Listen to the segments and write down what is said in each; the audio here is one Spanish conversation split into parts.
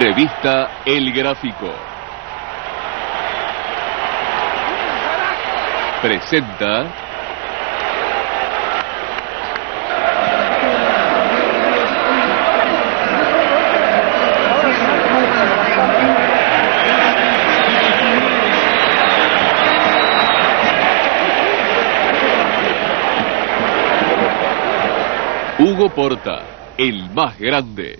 Revista El Gráfico presenta Hugo Porta, el más grande.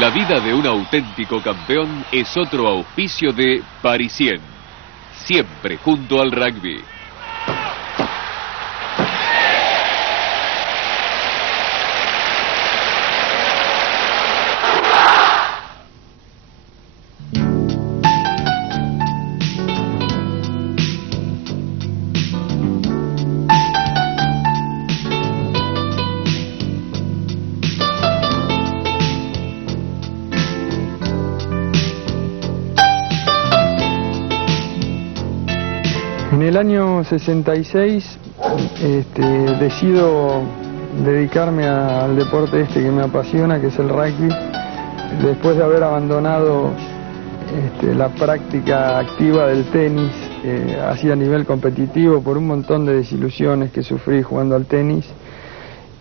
La vida de un auténtico campeón es otro auspicio de Parisien, siempre junto al rugby. En el año 66 decido dedicarme al deporte que me apasiona, que es el rugby, después de haber abandonado la práctica activa del tenis, así a nivel competitivo, por un montón de desilusiones que sufrí jugando al tenis.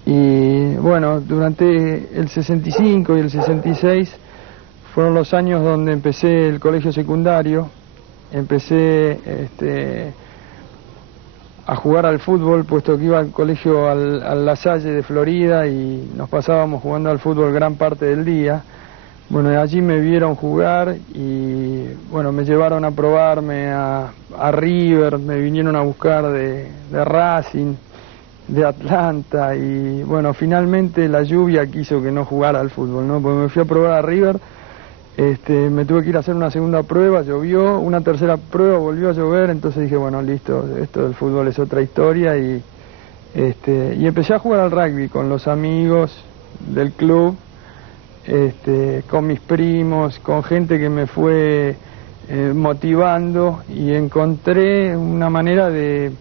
Y bueno, durante el 65 y el 66 fueron los años donde empecé el colegio secundario, empecé a jugar al fútbol, puesto que iba al colegio al La Salle de Florida y nos pasábamos jugando al fútbol gran parte del día. Bueno, allí me vieron jugar y bueno, me llevaron a probarme a River, me vinieron a buscar de Racing, de Atlanta, y bueno, finalmente la lluvia quiso que no jugara al fútbol, ¿no? Porque me fui a probar a River. Me tuve que ir a hacer una segunda prueba, llovió, una tercera prueba, volvió a llover, entonces dije, bueno, listo, esto del fútbol es otra historia, y empecé a jugar al rugby con los amigos del club, con mis primos, con gente que me fue motivando, y encontré una manera de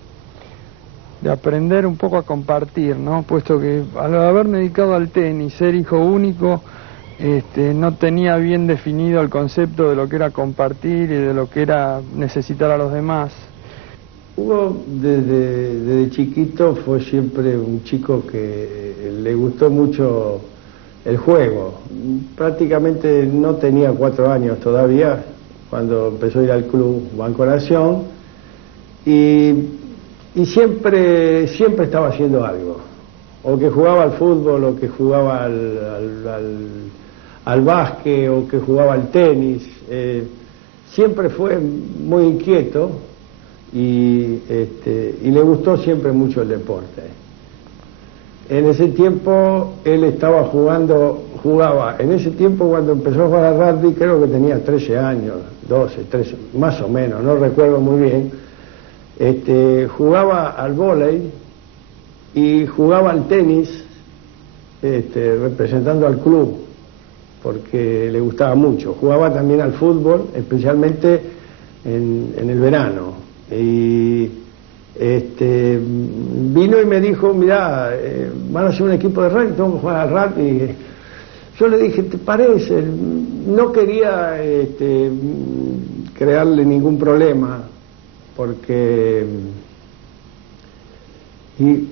aprender un poco a compartir, ¿no? Puesto que al haberme dedicado al tenis, ser hijo único, no tenía bien definido el concepto de lo que era compartir y de lo que era necesitar a los demás. Hugo desde chiquito fue siempre un chico que le gustó mucho el juego. Prácticamente no tenía 4 años todavía cuando empezó a ir al club Banco Nación, y siempre estaba haciendo algo, o que jugaba al fútbol, o que jugaba al básquet, o que jugaba al tenis. Siempre fue muy inquieto y le gustó siempre mucho el deporte. En ese tiempo él jugaba, en ese tiempo cuando empezó a jugar al rugby, creo que tenía 13 años, 12, 13, más o menos, no recuerdo muy bien. Jugaba al vóley y jugaba al tenis, representando al club, porque le gustaba mucho. Jugaba también al fútbol, especialmente en el verano. Y vino y me dijo, mirá, van a hacer un equipo de rugby, tengo que jugar al rugby. Yo le dije, ¿te parece? No quería crearle ningún problema, porque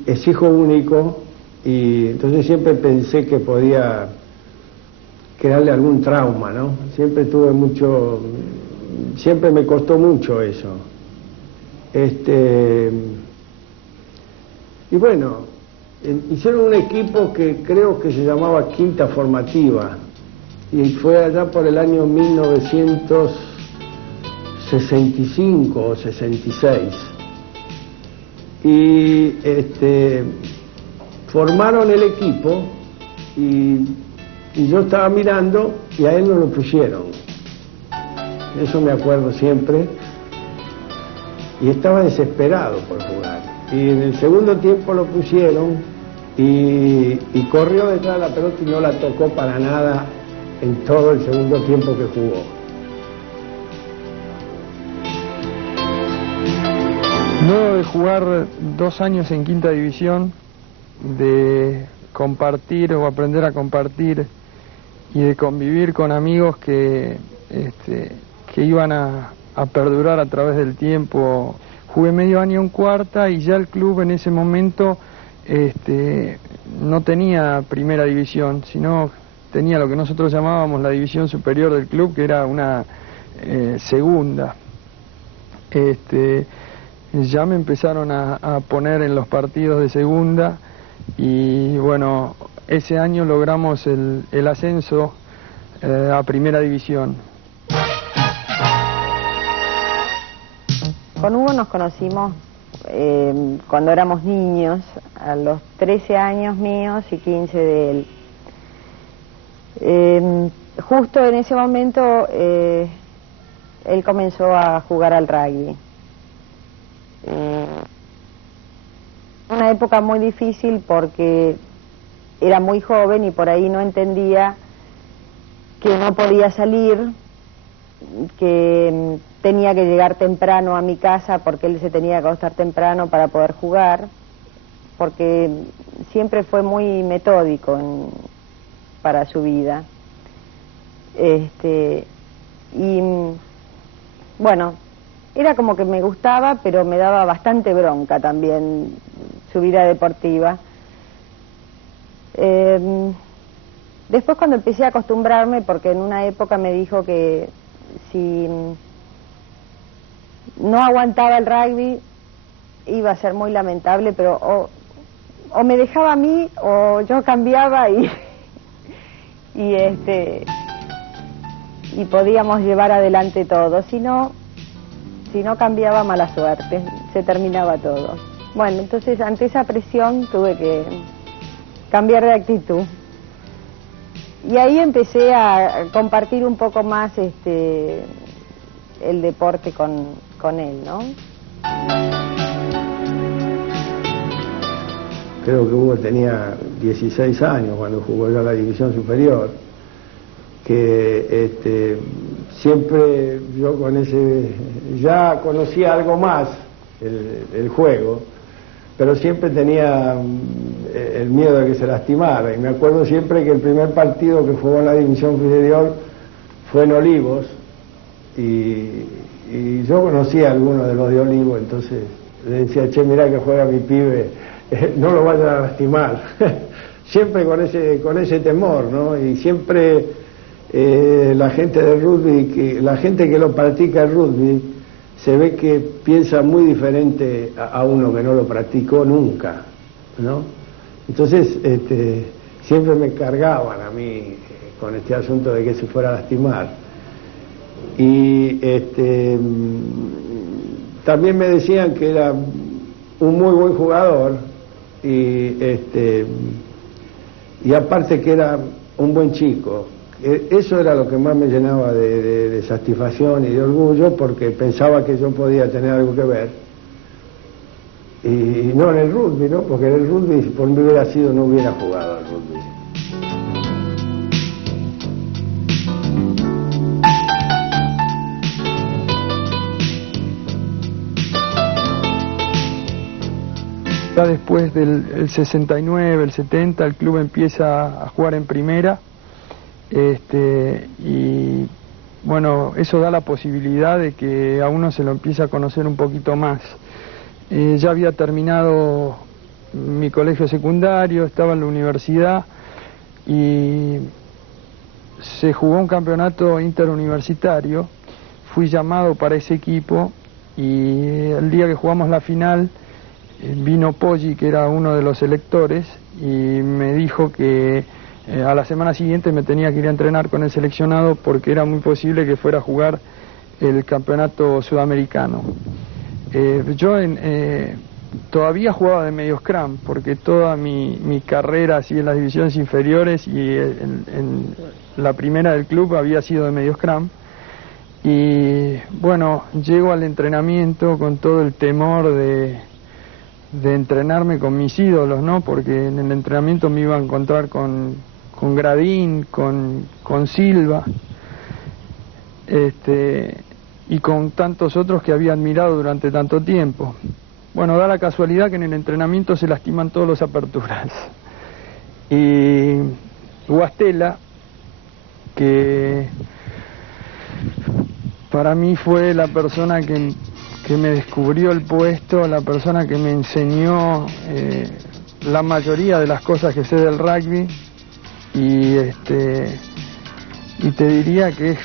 es hijo único, y entonces siempre pensé que podía crearle algún trauma, ¿no? Siempre me costó mucho eso. Y bueno, hicieron un equipo que creo que se llamaba Quinta Formativa, y fue allá por el año 1965 o 66. Y formaron el equipo, y yo estaba mirando y a él no lo pusieron. Eso me acuerdo siempre. Y estaba desesperado por jugar. Y en el segundo tiempo lo pusieron y corrió detrás de la pelota y no la tocó para nada en todo el segundo tiempo que jugó. Luego de jugar 2 años en quinta división, de compartir o aprender a compartir y de convivir con amigos que iban a perdurar a través del tiempo, jugué medio año en cuarta y ya el club en ese momento no tenía primera división, sino tenía lo que nosotros llamábamos la división superior del club, que era una segunda. Ya me empezaron a poner en los partidos de segunda y bueno, ese año logramos el ascenso a primera división. Con Hugo nos conocimos cuando éramos niños, a los 13 años míos y 15 de él. Justo en ese momento él comenzó a jugar al rugby. Una época muy difícil porque era muy joven y por ahí no entendía que no podía salir, que tenía que llegar temprano a mi casa porque él se tenía que acostar temprano para poder jugar, porque siempre fue muy metódico para su vida. Y bueno, era como que me gustaba, pero me daba bastante bronca también su vida deportiva. Después cuando empecé a acostumbrarme, porque en una época me dijo que si no aguantaba el rugby iba a ser muy lamentable, pero o me dejaba a mí o yo cambiaba y podíamos llevar adelante todo, si no cambiaba, mala suerte, se terminaba todo. Bueno, entonces ante esa presión tuve que cambiar de actitud. Y ahí empecé a compartir un poco más el deporte con él, ¿no? Creo que Hugo tenía 16 años cuando jugó ya la división superior, que siempre yo ya conocía algo más el juego, pero siempre tenía el miedo de que se lastimara, y me acuerdo siempre que el primer partido que jugó en la división superior fue en Olivos, y yo conocía a algunos de los de Olivos, entonces le decía, che, mirá que juega mi pibe, no lo vayan a lastimar. Siempre con ese temor, ¿no? Y siempre la gente del rugby, la gente que lo practica el rugby, se ve que piensa muy diferente a uno que no lo practicó nunca, ¿no? Entonces, siempre me cargaban a mí con este asunto de que se fuera a lastimar. Y también me decían que era un muy buen jugador y aparte que era un buen chico. Eso era lo que más me llenaba de satisfacción y de orgullo, porque pensaba que yo podía tener algo que ver. Y no en el rugby, ¿no? Porque en el rugby, si por mí hubiera sido, no hubiera jugado al rugby. Ya después del 69, el 70, el club empieza a jugar en primera. Y bueno, eso da la posibilidad de que a uno se lo empiece a conocer un poquito más. Ya había terminado mi colegio secundario, estaba en la universidad y se jugó un campeonato interuniversitario. Fui llamado para ese equipo y el día que jugamos la final vino Poggi, que era uno de los selectores, y me dijo que a la semana siguiente me tenía que ir a entrenar con el seleccionado porque era muy posible que fuera a jugar el campeonato sudamericano. Yo todavía jugaba de medio scrum, porque toda mi carrera así en las divisiones inferiores y en la primera del club había sido de medio scrum. Y bueno, llego al entrenamiento con todo el temor de entrenarme con mis ídolos, ¿no? Porque en el entrenamiento me iba a encontrar con Gradín, con Silva, y con tantos otros que había admirado durante tanto tiempo. Bueno, da la casualidad que en el entrenamiento se lastiman todos los aperturas. Y Guastella, que para mí fue la persona que me descubrió el puesto, la persona que me enseñó la mayoría de las cosas que sé del rugby, y te diría que es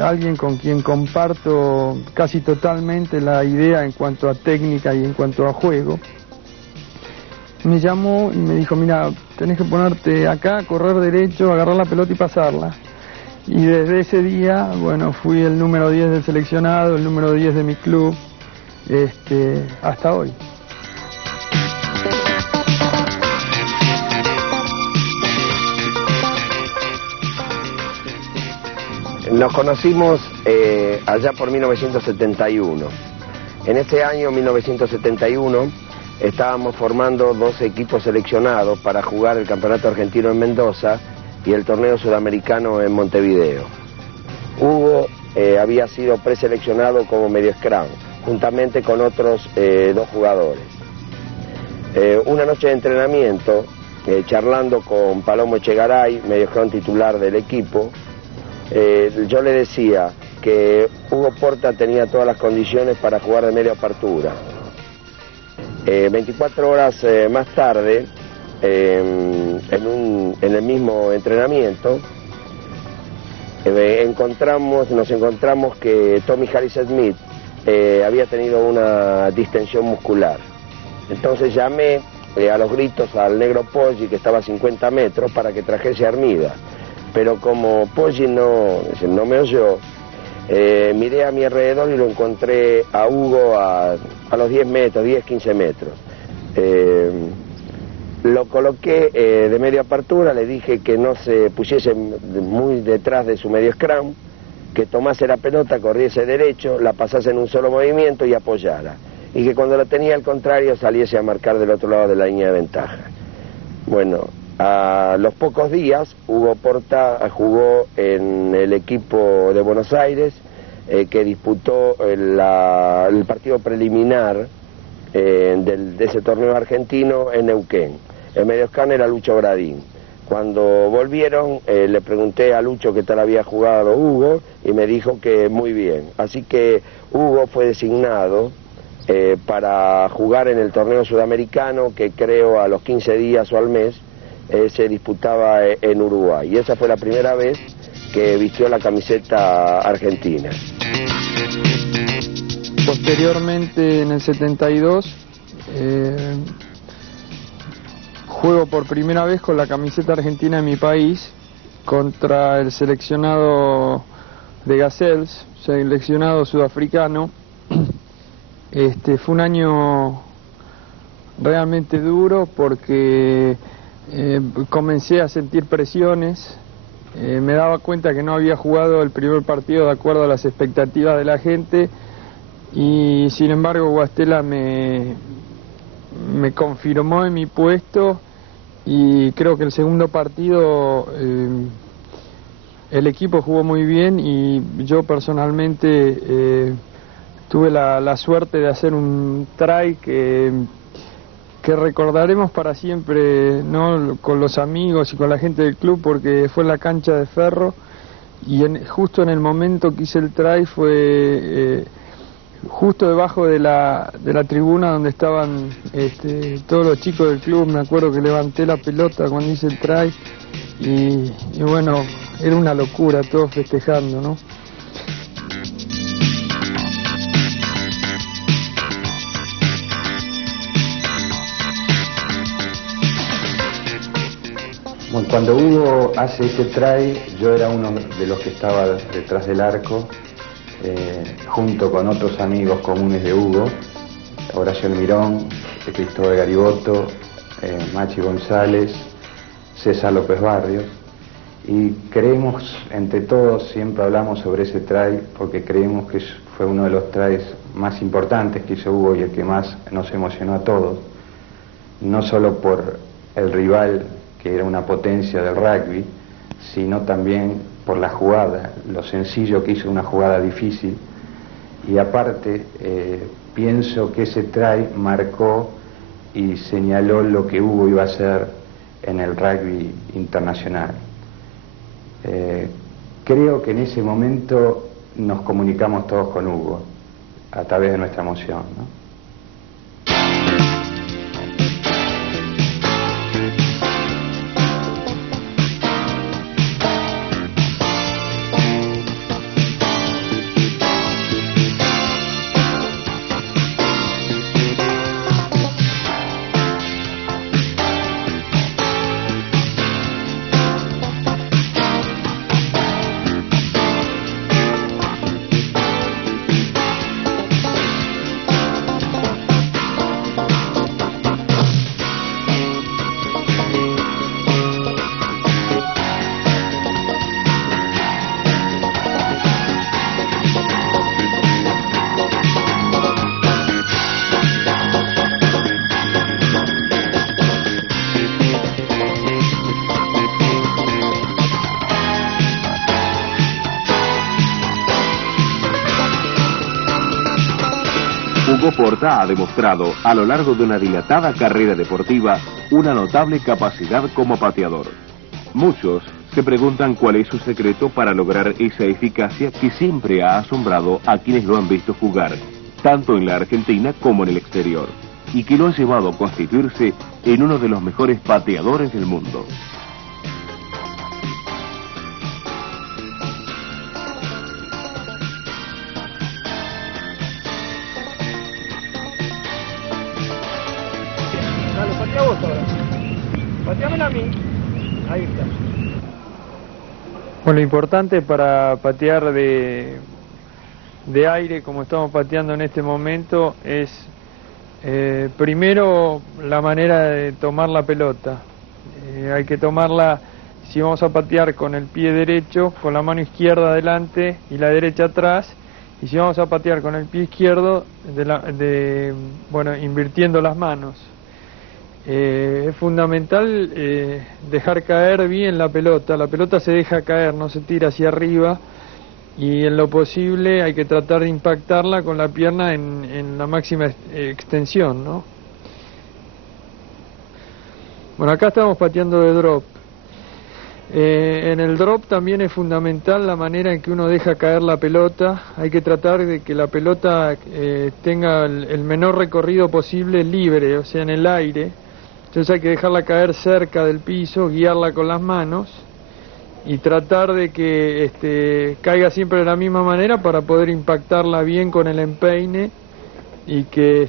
alguien con quien comparto casi totalmente la idea en cuanto a técnica y en cuanto a juego. Me llamó y me dijo, mira, tenés que ponerte acá, correr derecho, agarrar la pelota y pasarla. Y desde ese día, bueno, fui el número 10 del seleccionado, el número 10 de mi club, hasta hoy. Nos conocimos allá por 1971. En este año 1971 estábamos formando 2 equipos seleccionados para jugar el Campeonato Argentino en Mendoza y el Torneo Sudamericano en Montevideo. Hugo había sido preseleccionado como medio scrum, juntamente con otros 2 jugadores. Una noche de entrenamiento, charlando con Palomo Echegaray, medio scrum titular del equipo, yo le decía que Hugo Porta tenía todas las condiciones para jugar de media apertura. 24 horas más tarde, en el mismo entrenamiento, nos encontramos que Tommy Harris Smith había tenido una distensión muscular. Entonces llamé a los gritos al negro Poggi, que estaba a 50 metros, para que trajese armida. Pero como Poggi no me oyó, miré a mi alrededor y lo encontré a Hugo a los 10 metros, 10-15 metros. Lo coloqué de media apertura, le dije que no se pusiese muy detrás de su medio scrum, que tomase la pelota, corriese derecho, la pasase en un solo movimiento y apoyara. Y que cuando la tenía al contrario saliese a marcar del otro lado de la línea de ventaja. Bueno, a los pocos días Hugo Porta jugó en el equipo de Buenos Aires, que disputó el partido preliminar de ese torneo argentino en Neuquén. El medio scrum era Lucho Gradín. Cuando volvieron, le pregunté a Lucho qué tal había jugado Hugo y me dijo que muy bien. Así que Hugo fue designado para jugar en el torneo sudamericano, que creo a los 15 días o al mes se disputaba en Uruguay. Y esa fue la primera vez que vistió la camiseta argentina. Posteriormente, en el 72, juego por primera vez con la camiseta argentina de mi país contra el seleccionado de Gazelles, seleccionado sudafricano. Fue un año realmente duro porque comencé a sentir presiones, me daba cuenta que no había jugado el primer partido de acuerdo a las expectativas de la gente, y sin embargo Guastella me confirmó en mi puesto, y creo que el segundo partido el equipo jugó muy bien y yo personalmente tuve la suerte de hacer un try que recordaremos para siempre, ¿no?, con los amigos y con la gente del club, porque fue en la cancha de Ferro, y justo en el momento que hice el try fue justo debajo de la tribuna donde estaban todos los chicos del club. Me acuerdo que levanté la pelota cuando hice el try y bueno, era una locura, todos festejando, ¿no? Bueno, cuando Hugo hace ese try, yo era uno de los que estaba detrás del arco, junto con otros amigos comunes de Hugo, Horacio Almirón, Cristóbal Gariboto, Machi González, César López Barrios, y creemos, entre todos, siempre hablamos sobre ese try porque creemos que fue uno de los tries más importantes que hizo Hugo y el que más nos emocionó a todos. no solo por el rival, que era una potencia del rugby, sino también por la jugada, lo sencillo que hizo una jugada difícil. Y aparte, pienso que ese try marcó y señaló lo que Hugo iba a hacer en el rugby internacional. Creo que en ese momento nos comunicamos todos con Hugo a través de nuestra emoción, ¿no? Hugo Porta ha demostrado a lo largo de una dilatada carrera deportiva una notable capacidad como pateador. Muchos se preguntan cuál es su secreto para lograr esa eficacia que siempre ha asombrado a quienes lo han visto jugar, tanto en la Argentina como en el exterior, y que lo ha llevado a constituirse en uno de los mejores pateadores del mundo. Dale, patea vos ahora. Pateamela a mí. Ahí está. Bueno, lo importante para patear de aire, como estamos pateando en este momento, es primero la manera de tomar la pelota. Hay que tomarla, si vamos a patear con el pie derecho, con la mano izquierda adelante y la derecha atrás, y si vamos a patear con el pie izquierdo, bueno, invirtiendo las manos. Es fundamental dejar caer bien la pelota se deja caer, no se tira hacia arriba, y en lo posible hay que tratar de impactarla con la pierna en la máxima extensión, ¿no? Bueno, acá estamos pateando de drop. En el drop también es fundamental la manera en que uno deja caer la pelota. Hay que tratar de que la pelota tenga el menor recorrido posible libre, o sea, en el aire. Entonces hay que dejarla caer cerca del piso, guiarla con las manos y tratar de que caiga siempre de la misma manera para poder impactarla bien con el empeine y que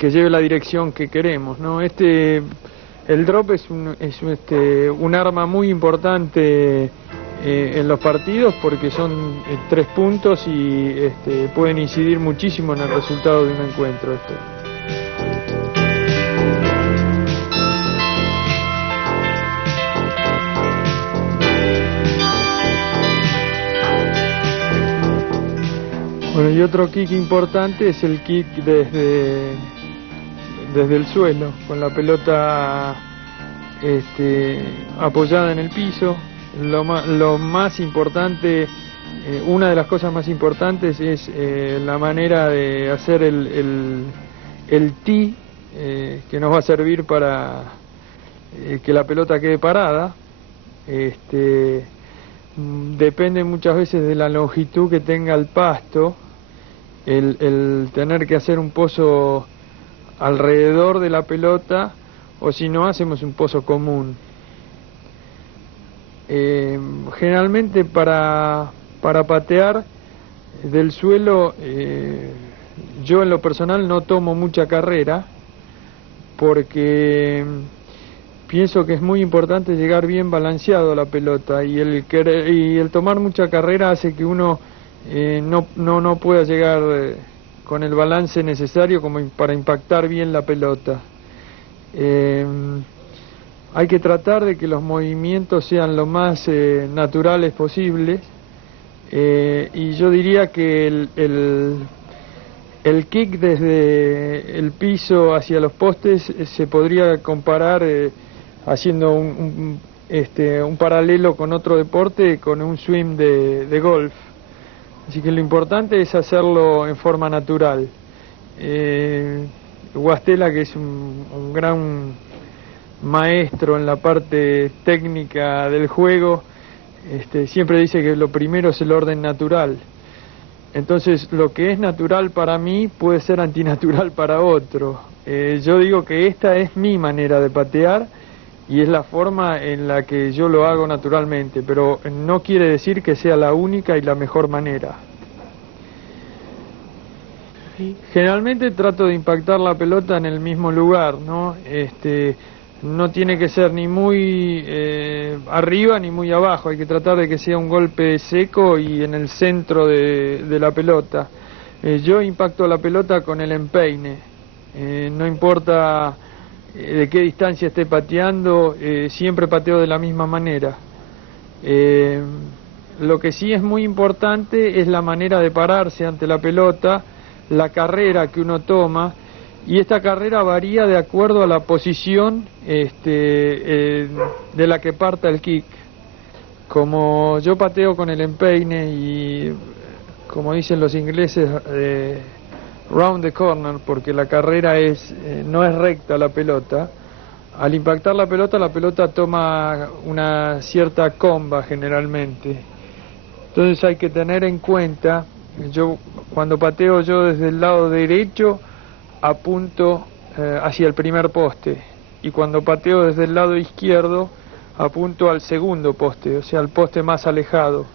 lleve la dirección que queremos, ¿no? El drop es un arma muy importante en los partidos porque son 3 puntos y pueden incidir muchísimo en el resultado de un encuentro. Bueno, y otro kick importante es el kick desde el suelo, con la pelota apoyada en el piso. Lo más importante, una de las cosas más importantes es la manera de hacer el tee, que nos va a servir para que la pelota quede parada. Depende muchas veces de la longitud que tenga el pasto, el tener que hacer un pozo alrededor de la pelota, o si no hacemos un pozo común. Generalmente para patear del suelo, yo en lo personal no tomo mucha carrera porque pienso que es muy importante llegar bien balanceado a la pelota, y el tomar mucha carrera hace que uno no pueda llegar con el balance necesario como para impactar bien la pelota. Hay que tratar de que los movimientos sean lo más naturales posibles, y yo diría que el El kick desde el piso hacia los postes se podría comparar haciendo un paralelo con otro deporte, con un swing de golf. Así que lo importante es hacerlo en forma natural. Guastella, que es un gran maestro en la parte técnica del juego, siempre dice que lo primero es el orden natural. Entonces, lo que es natural para mí puede ser antinatural para otro. Yo digo que esta es mi manera de patear y es la forma en la que yo lo hago naturalmente, pero no quiere decir que sea la única y la mejor manera. Generalmente trato de impactar la pelota en el mismo lugar, ¿no? No tiene que ser ni muy arriba ni muy abajo, hay que tratar de que sea un golpe seco y en el centro de la pelota. Yo impacto la pelota con el empeine, no importa de qué distancia esté pateando, siempre pateo de la misma manera. Lo que sí es muy importante es la manera de pararse ante la pelota, la carrera que uno toma, y esta carrera varía de acuerdo a la posición de la que parta el kick. Como yo pateo con el empeine y, como dicen los ingleses, round the corner, porque la carrera no es recta la pelota, al impactar la pelota toma una cierta comba generalmente. Entonces hay que tener en cuenta, cuando pateo yo desde el lado derecho, apunto hacia el primer poste, y cuando pateo desde el lado izquierdo apunto al segundo poste, o sea, al poste más alejado.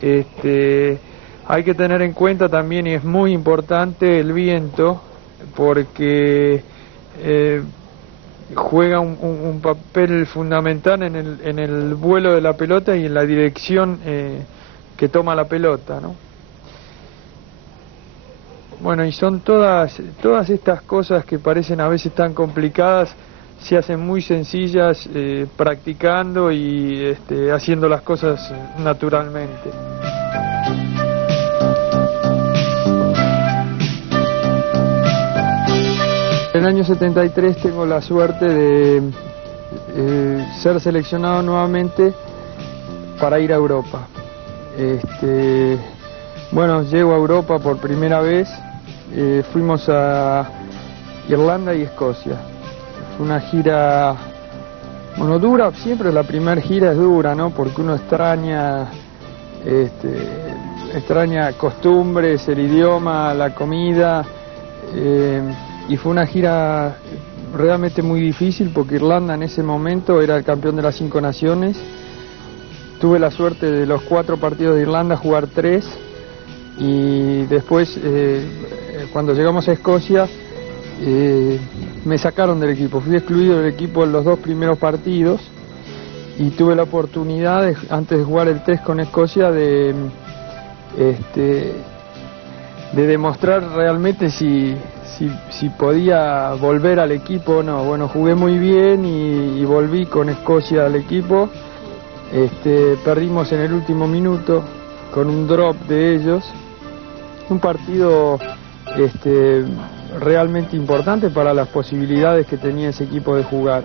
Hay que tener en cuenta también, y es muy importante, el viento, porque juega un papel fundamental en el vuelo de la pelota y en la dirección que toma la pelota, ¿no? Bueno, y son todas estas cosas que parecen a veces tan complicadas, se hacen muy sencillas practicando y haciendo las cosas naturalmente. En el año 73 tengo la suerte de ser seleccionado nuevamente para ir a Europa. Bueno, llego a Europa por primera vez, fuimos a Irlanda y Escocia. Fue una gira, bueno, dura, siempre la primera gira es dura, ¿no? Porque uno extraña costumbres, el idioma, la comida, y fue una gira realmente muy difícil porque Irlanda en ese momento era el campeón de las 5 naciones. Tuve la suerte de los 4 partidos de Irlanda jugar 3, y después cuando llegamos a Escocia me sacaron del equipo, fui excluido del equipo en los 2 primeros partidos, y tuve la oportunidad antes de jugar el test con Escocia de demostrar realmente si podía volver al equipo o no. Bueno, jugué muy bien y volví con Escocia al equipo. Perdimos en el último minuto con un drop de ellos. Un partido realmente importante para las posibilidades que tenía ese equipo de jugar.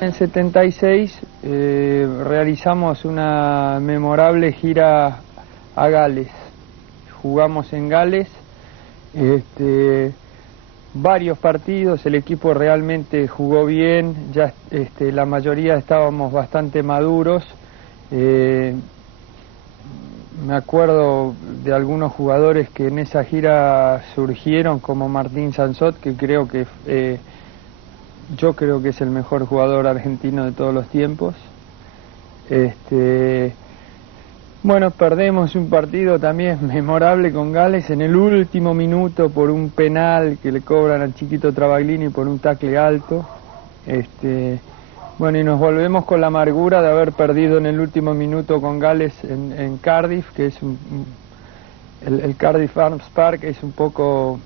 En 76 realizamos una memorable gira a Gales. Jugamos en Gales varios partidos, el equipo realmente jugó bien, ya la mayoría estábamos bastante maduros. Me acuerdo de algunos jugadores que en esa gira surgieron, como Martín Sansot, que yo creo que es el mejor jugador argentino de todos los tiempos. Bueno, perdemos un partido también memorable con Gales en el último minuto por un penal que le cobran al Chiquito Travaglini por un tackle alto. Bueno, y nos volvemos con la amargura de haber perdido en el último minuto con Gales en Cardiff, que es el Cardiff Arms Park es un poco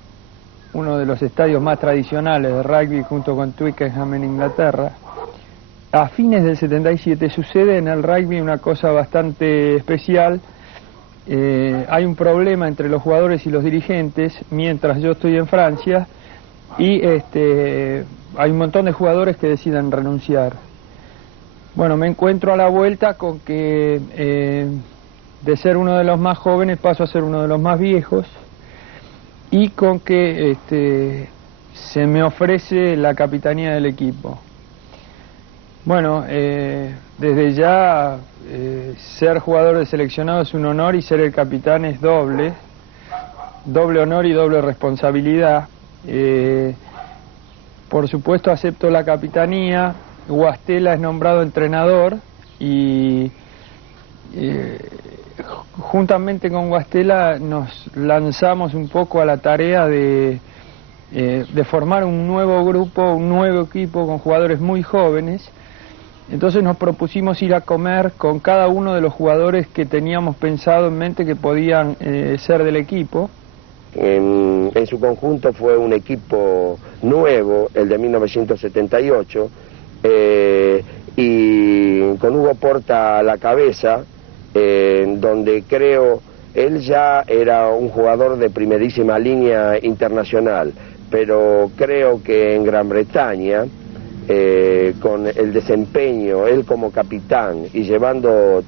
uno de los estadios más tradicionales de rugby junto con Twickenham en Inglaterra. A fines del 77 sucede en el rugby una cosa bastante especial. Hay un problema entre los jugadores y los dirigentes mientras yo estoy en Francia y hay un montón de jugadores que deciden renunciar. Bueno, me encuentro a la vuelta con que de ser uno de los más jóvenes paso a ser uno de los más viejos y con que se me ofrece la capitanía del equipo. Bueno, desde ya ser jugador de seleccionado es un honor y ser el capitán es doble honor y doble responsabilidad. Por supuesto acepto la capitanía, Guastella es nombrado entrenador y juntamente con Guastella nos lanzamos un poco a la tarea de formar un nuevo grupo, un nuevo equipo con jugadores muy jóvenes. Entonces nos propusimos ir a comer con cada uno de los jugadores que teníamos pensado en mente que podían ser del equipo. En su conjunto fue un equipo nuevo, el de 1978, y con Hugo Porta a la cabeza, donde creo él ya era un jugador de primerísima línea internacional, pero creo que en Gran Bretaña, con el desempeño, él como capitán y llevando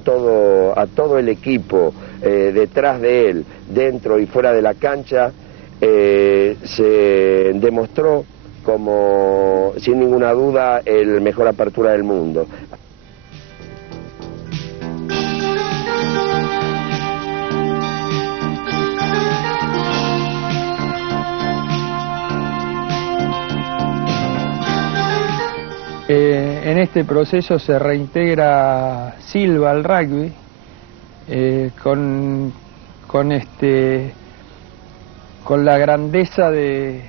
a todo el equipo detrás de él, dentro y fuera de la cancha, se demostró como, sin ninguna duda, el mejor apertura del mundo. En este proceso se reintegra Silva al rugby con la grandeza de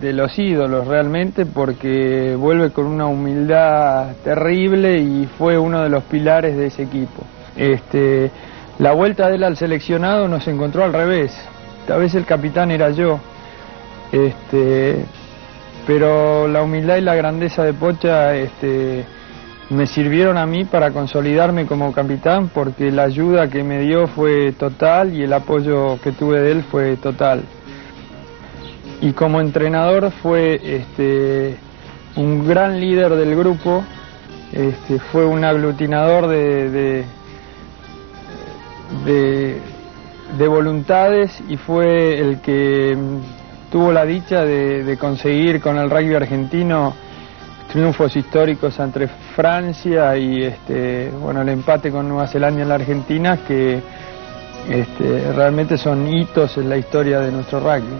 los ídolos realmente, porque vuelve con una humildad terrible y fue uno de los pilares de ese equipo. La vuelta de él al seleccionado nos encontró al revés. Esta vez el capitán era yo. Pero la humildad y la grandeza de Pocha me sirvieron a mí para consolidarme como capitán, porque la ayuda que me dio fue total y el apoyo que tuve de él fue total. Y como entrenador fue un gran líder del grupo, fue un aglutinador de voluntades y fue el que tuvo la dicha de conseguir con el rugby argentino triunfos históricos ante Francia y el empate con Nueva Zelanda en la Argentina, que realmente son hitos en la historia de nuestro rugby.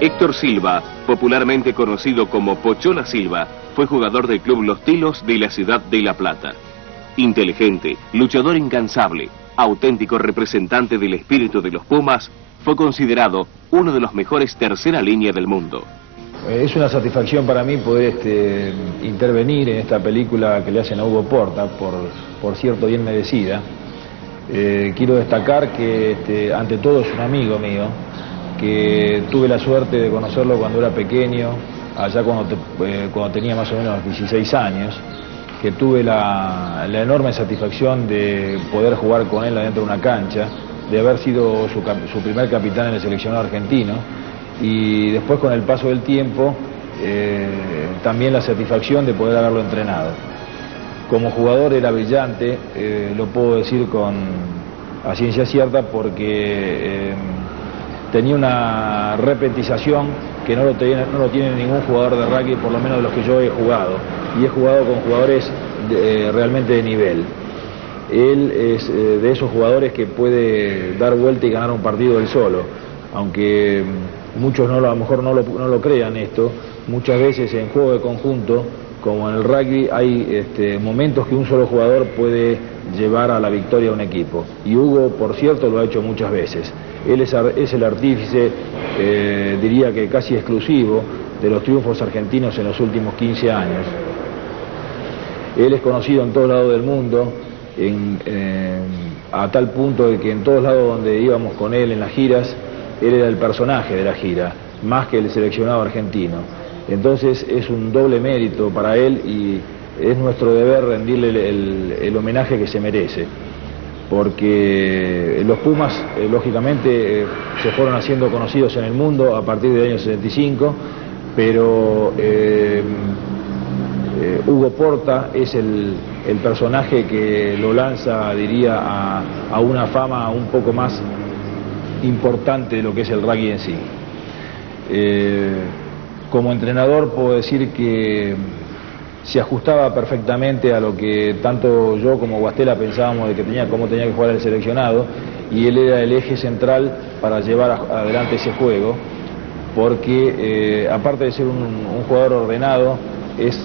Héctor Silva, popularmente conocido como Pochola Silva, fue jugador del club Los Tilos de la ciudad de La Plata. Inteligente, luchador incansable, auténtico representante del espíritu de los Pumas, fue considerado uno de los mejores tercera línea del mundo. Es una satisfacción para mí poder intervenir en esta película que le hacen a Hugo Porta, por cierto bien merecida. Quiero destacar que ante todo es un amigo mío, que tuve la suerte de conocerlo cuando era pequeño, allá cuando tenía más o menos 16 años, que tuve la enorme satisfacción de poder jugar con él adentro de una cancha, de haber sido su primer capitán en el seleccionado argentino, y después con el paso del tiempo también la satisfacción de poder haberlo entrenado. Como jugador era brillante, lo puedo decir a ciencia cierta, porque tenía una repetización que no lo tiene ningún jugador de rugby, por lo menos de los que yo he jugado, y he jugado con jugadores realmente de nivel. Él es de esos jugadores que puede dar vuelta y ganar un partido él solo, aunque muchos a lo mejor no lo crean esto. Muchas veces en juego de conjunto, como en el rugby, hay momentos que un solo jugador puede llevar a la victoria a un equipo, y Hugo, por cierto, lo ha hecho muchas veces. Él es el artífice, diría que casi exclusivo, de los triunfos argentinos en los últimos 15 años. Él es conocido en todo lado del mundo a tal punto de que en todos lados donde íbamos con él en las giras, él era el personaje de la gira, más que el seleccionado argentino. Entonces es un doble mérito para él y es nuestro deber rendirle el homenaje que se merece, porque los Pumas lógicamente se fueron haciendo conocidos en el mundo a partir del año 75, pero Hugo Porta es el personaje que lo lanza, diría, a una fama un poco más importante de lo que es el rugby en sí. Como entrenador puedo decir que se ajustaba perfectamente a lo que tanto yo como Guastela pensábamos de que cómo tenía que jugar el seleccionado, y él era el eje central para llevar adelante ese juego, porque aparte de ser un jugador ordenado, es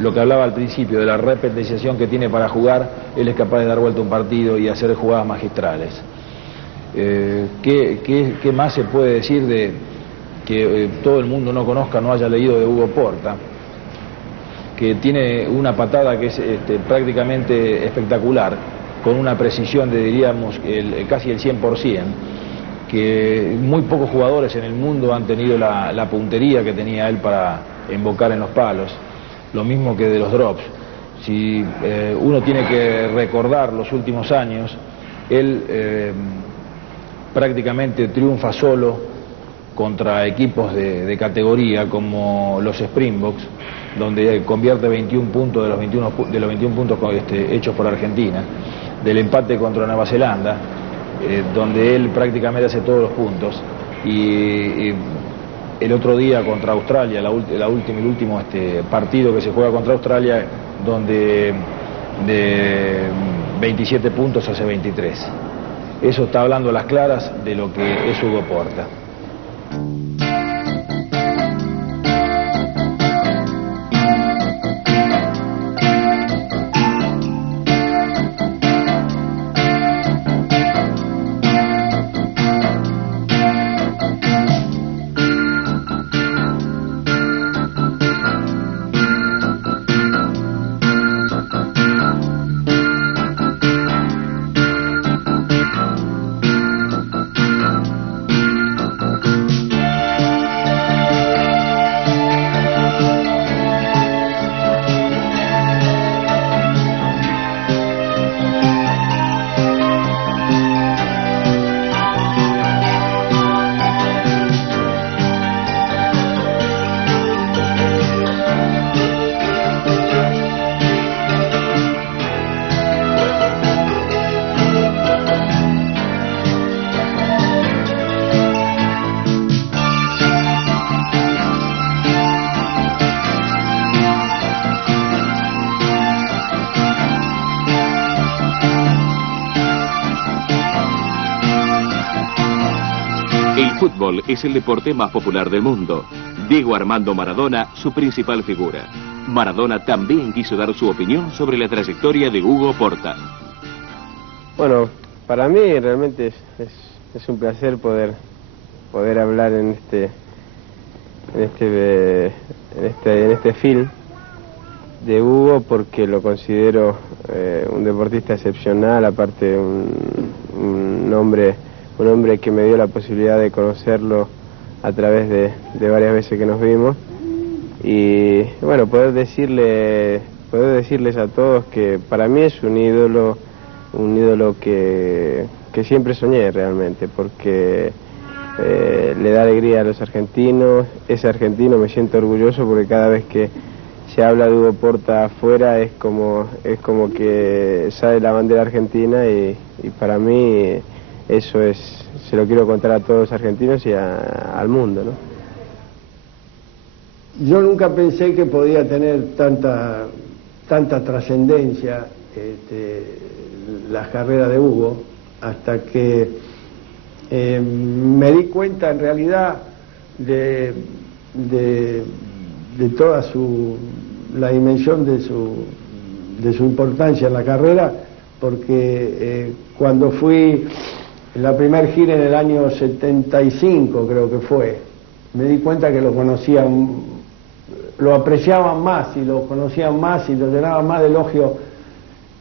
lo que hablaba al principio de la repetición que tiene para jugar. Él es capaz de dar vuelta un partido y hacer jugadas magistrales. ¿Qué más se puede decir de que todo el mundo no conozca, no haya leído de Hugo Porta? Que tiene una patada que es prácticamente espectacular, con una precisión de, diríamos, casi el 100%, que muy pocos jugadores en el mundo han tenido la puntería que tenía él para embocar en los palos, lo mismo que de los drops. Si uno tiene que recordar los últimos años, él prácticamente triunfa solo contra equipos de categoría como los Springboks, donde convierte 21 puntos de los 21 puntos hechos por Argentina, del empate contra Nueva Zelanda, donde él prácticamente hace todos los puntos, y el otro día contra Australia, el último partido que se juega contra Australia, donde de 27 puntos hace 23. Eso está hablando a las claras de lo que es Hugo Porta. El fútbol es el deporte más popular del mundo. Diego Armando Maradona, su principal figura. Maradona también quiso dar su opinión sobre la trayectoria de Hugo Porta. Bueno, para mí realmente es un placer poder hablar en este film de Hugo, porque lo considero un deportista excepcional, aparte un hombre que me dio la posibilidad de conocerlo a través de varias veces que nos vimos, y bueno, poder decirles a todos que para mí es un ídolo que siempre soñé realmente, porque le da alegría a los argentinos. Es argentino, me siento orgulloso porque cada vez que se habla de Hugo Porta afuera es como que sale la bandera argentina, y para mí eso se lo quiero contar a todos los argentinos y al mundo, ¿no? Yo nunca pensé que podía tener tanta trascendencia la carrera de Hugo, hasta que me di cuenta en realidad de toda la dimensión de su importancia en la carrera, porque cuando fui en la primera gira en el año 75, creo que fue, me di cuenta que lo conocían, lo apreciaban más y lo conocían más y lo llenaban más de elogios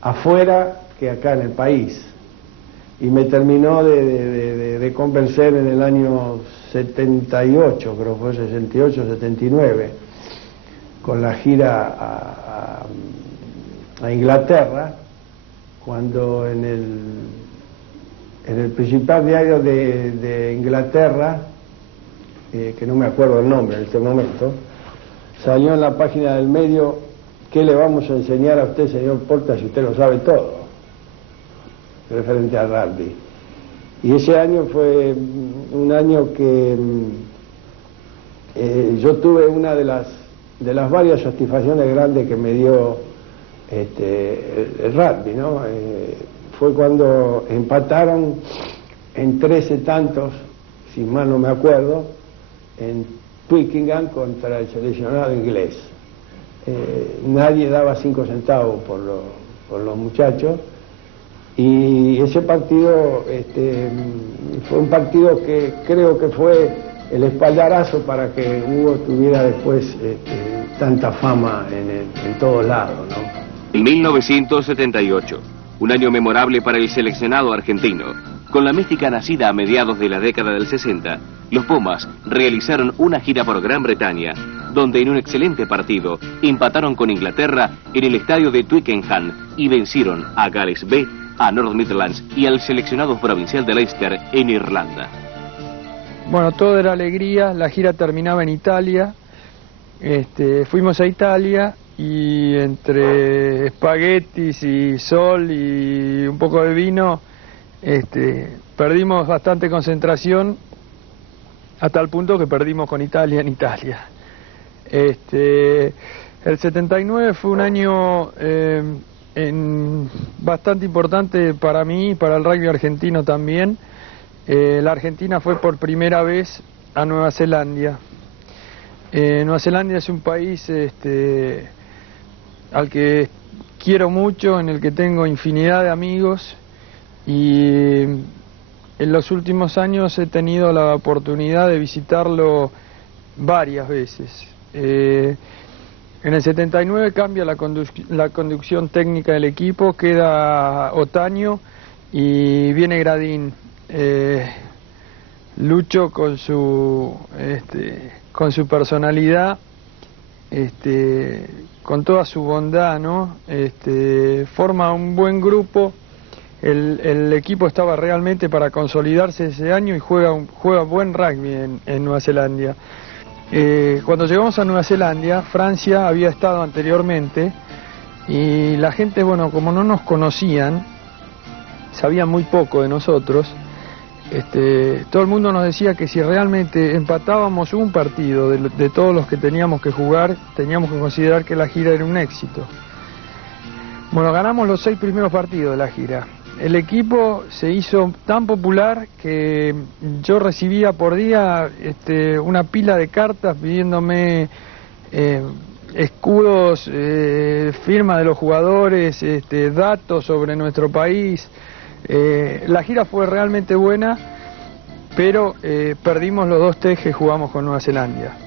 afuera que acá en el país. Y me terminó de convencer en el año 78, creo que fue 68, 79, con la gira a Inglaterra, cuando en el principal diario de Inglaterra, que no me acuerdo el nombre en este momento, salió en la página del medio: ¿qué le vamos a enseñar a usted, señor Porta, si usted lo sabe todo referente al rugby? Y ese año fue un año que yo tuve una de las varias satisfacciones grandes que me dio el rugby, ¿no? Fue cuando empataron en 13 tantos, si mal no me acuerdo, en Twickenham contra el seleccionado inglés. Nadie daba 5 centavos por los muchachos, y ese partido fue un partido que creo que fue el espaldarazo para que Hugo tuviera después tanta fama en todos lados, ¿no? 1978, un año memorable para el seleccionado argentino. Con la mística nacida a mediados de la década del 60, los Pumas realizaron una gira por Gran Bretaña, donde en un excelente partido empataron con Inglaterra en el estadio de Twickenham y vencieron a Gales B, a North Midlands y al seleccionado provincial de Leicester en Irlanda. Bueno, todo era alegría, la gira terminaba en Italia, fuimos a Italia y entre espaguetis y sol y un poco de vino, perdimos bastante concentración hasta el punto que perdimos con Italia en Italia. El 79 fue un año bastante importante para mí y para el rugby argentino también. La Argentina fue por primera vez a Nueva Zelanda. Nueva Zelanda es un país al que quiero mucho, en el que tengo infinidad de amigos, y en los últimos años he tenido la oportunidad de visitarlo varias veces. En el 79 cambia la conducción técnica del equipo, queda Otaño y viene Gradín. Lucho con su personalidad, con toda su bondad, ¿no? Forma un buen grupo. El equipo estaba realmente para consolidarse ese año y juega buen rugby en Nueva Zelanda. Cuando llegamos a Nueva Zelanda, Francia había estado anteriormente y la gente, bueno, como no nos conocían, sabían muy poco de nosotros. Todo el mundo nos decía que si realmente empatábamos un partido de todos los que teníamos que jugar, teníamos que considerar que la gira era un éxito. Bueno, ganamos los 6 primeros partidos de la gira. El equipo se hizo tan popular que yo recibía por día una pila de cartas pidiéndome escudos, firma de los jugadores, datos sobre nuestro país. La gira fue realmente buena, pero perdimos los 2 tests que jugamos con Nueva Zelanda.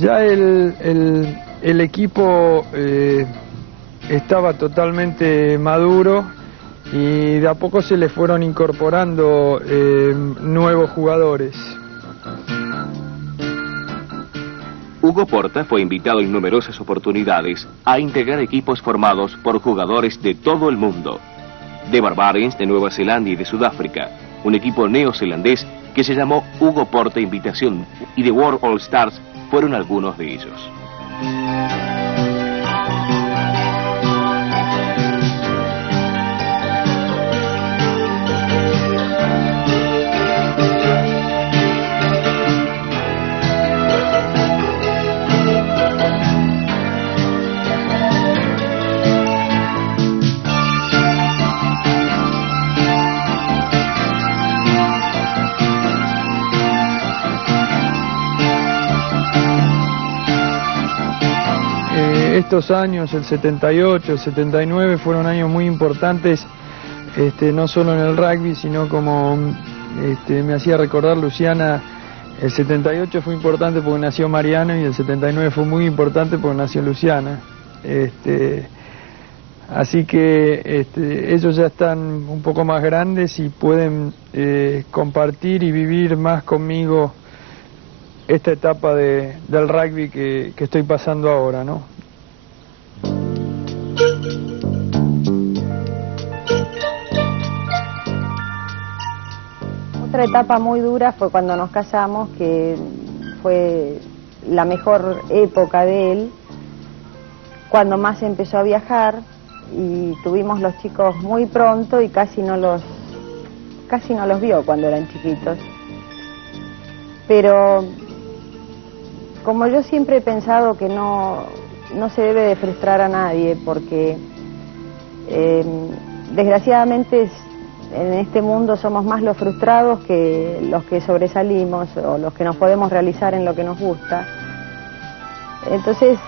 Ya el equipo estaba totalmente maduro y de a poco se le fueron incorporando nuevos jugadores. Hugo Porta fue invitado en numerosas oportunidades a integrar equipos formados por jugadores de todo el mundo. The Barbarians de Nueva Zelanda y de Sudáfrica, un equipo neozelandés que se llamó Hugo Porta Invitación, y The World All Stars fueron algunos de ellos. Estos años, el 78, el 79, fueron años muy importantes, no solo en el rugby, sino como me hacía recordar Luciana, el 78 fue importante porque nació Mariano y el 79 fue muy importante porque nació Luciana. Así que ellos ya están un poco más grandes y pueden compartir y vivir más conmigo esta etapa del rugby que estoy pasando ahora, ¿no? Otra etapa muy dura fue cuando nos casamos, que fue la mejor época de él, cuando más empezó a viajar y tuvimos los chicos muy pronto y casi no los vio cuando eran chiquitos. Pero como yo siempre he pensado que no se debe de frustrar a nadie, porque desgraciadamente en este mundo somos más los frustrados que los que sobresalimos o los que nos podemos realizar en lo que nos gusta. Entonces,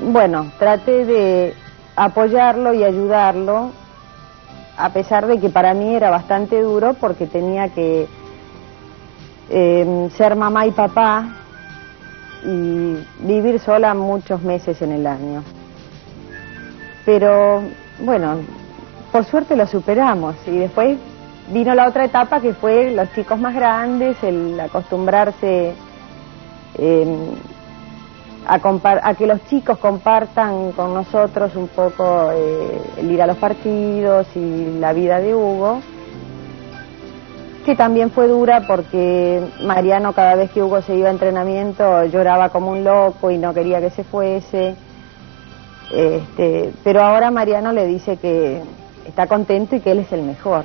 bueno, traté de apoyarlo y ayudarlo, a pesar de que para mí era bastante duro porque tenía que ser mamá y papá y vivir sola muchos meses en el año. Pero bueno, por suerte lo superamos y después vino la otra etapa que fue los chicos más grandes, el acostumbrarse a que los chicos compartan con nosotros un poco el ir a los partidos y la vida de Hugo, que también fue dura porque Mariano cada vez que Hugo se iba a entrenamiento lloraba como un loco y no quería que se fuese, pero ahora Mariano le dice que está contento y que él es el mejor.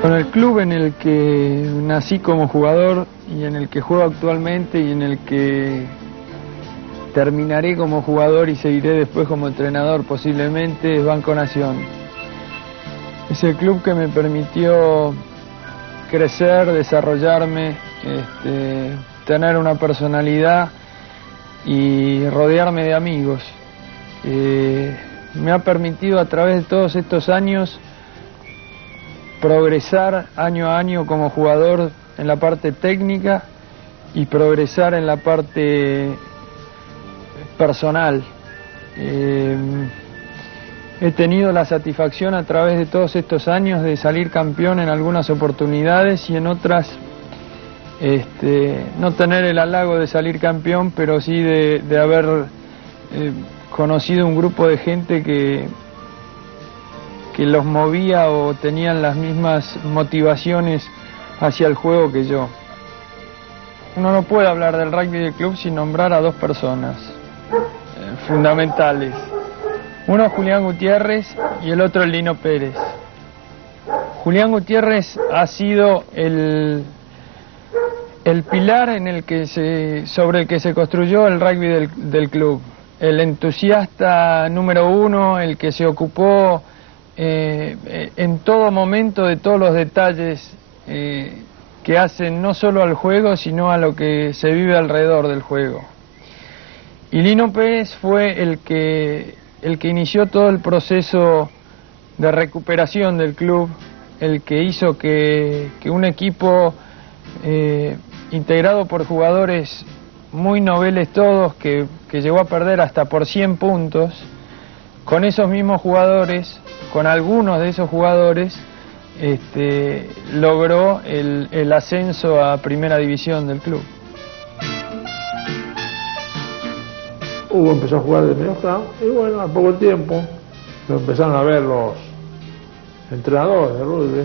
Con el club en el que nací como jugador y en el que juego actualmente y en el que terminaré como jugador y seguiré después como entrenador posiblemente, es Banco Nación. Es el club que me permitió crecer, desarrollarme, tener una personalidad y rodearme de amigos. Me ha permitido a través de todos estos años progresar año a año como jugador en la parte técnica y progresar en la parte personal. He tenido la satisfacción a través de todos estos años de salir campeón en algunas oportunidades y en otras no tener el halago de salir campeón, pero sí de haber conocido un grupo de gente que los movía o tenían las mismas motivaciones hacia el juego que yo. Uno no puede hablar del rugby del club sin nombrar a dos personas fundamentales. Uno es Julián Gutiérrez y el otro es Lino Pérez. Julián Gutiérrez ha sido el pilar sobre el que se construyó el rugby del club. El entusiasta número uno, el que se ocupó en todo momento de todos los detalles que hacen no solo al juego, sino a lo que se vive alrededor del juego. Y Lino Pérez fue el que inició todo el proceso de recuperación del club, el que hizo que un equipo integrado por jugadores muy noveles todos, que llegó a perder hasta por 100 puntos, con esos mismos jugadores, con algunos de esos jugadores, logró el ascenso a primera división del club. Hugo empezó a jugar de mediocampo y bueno, a poco tiempo lo empezaron a ver los entrenadores de rugby.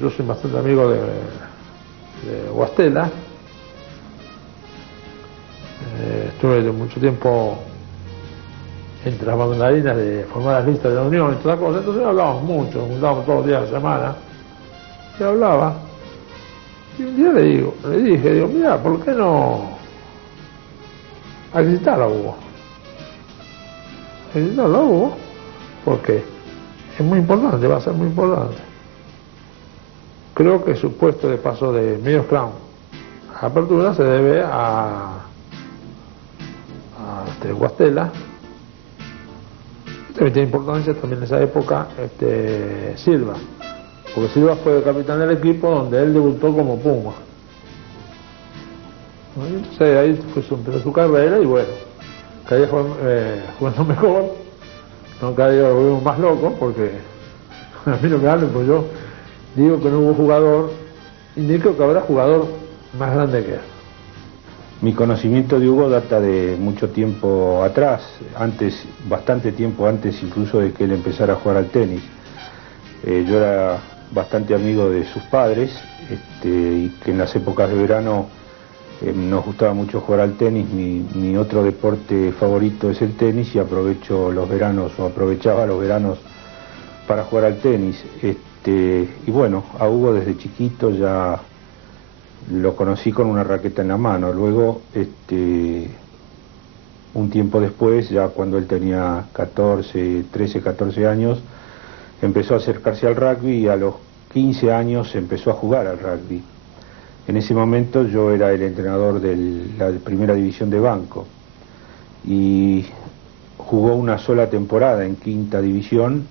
Yo soy bastante amigo de Guastela. Estuve mucho tiempo entre las bambalinas de formar las listas de la Unión y todas las cosas, entonces hablábamos mucho, nos juntábamos todos los días de la semana y hablaba. Y un día le dije, mira, ¿por qué no visitar a Hugo? felicitarlo a Hugo, porque es muy importante, va a ser muy importante. Creo que su puesto de paso de medio scrum a apertura se debe a Guastela. También tiene importancia también en esa época Silva, porque Silva fue el capitán del equipo donde él debutó como Puma. Entonces ahí empezó su carrera y bueno, cada día jugando mejor, no cada día lo volvemos más locos, porque a mí no me hablen, pues yo digo que no hubo jugador, y ni creo que habrá jugador más grande que él. Mi conocimiento de Hugo data de mucho tiempo atrás, antes, bastante tiempo antes incluso de que él empezara a jugar al tenis. Yo era bastante amigo de sus padres, y que en las épocas de verano nos gustaba mucho jugar al tenis. Mi otro deporte favorito es el tenis y aprovecho los veranos, o aprovechaba los veranos para jugar al tenis. Y bueno, a Hugo desde chiquito ya lo conocí con una raqueta en la mano. Luego, un tiempo después, ya cuando él tenía 13, 14 años, empezó a acercarse al rugby y a los 15 años empezó a jugar al rugby. En ese momento yo era el entrenador de la primera división de Banco y jugó una sola temporada en quinta división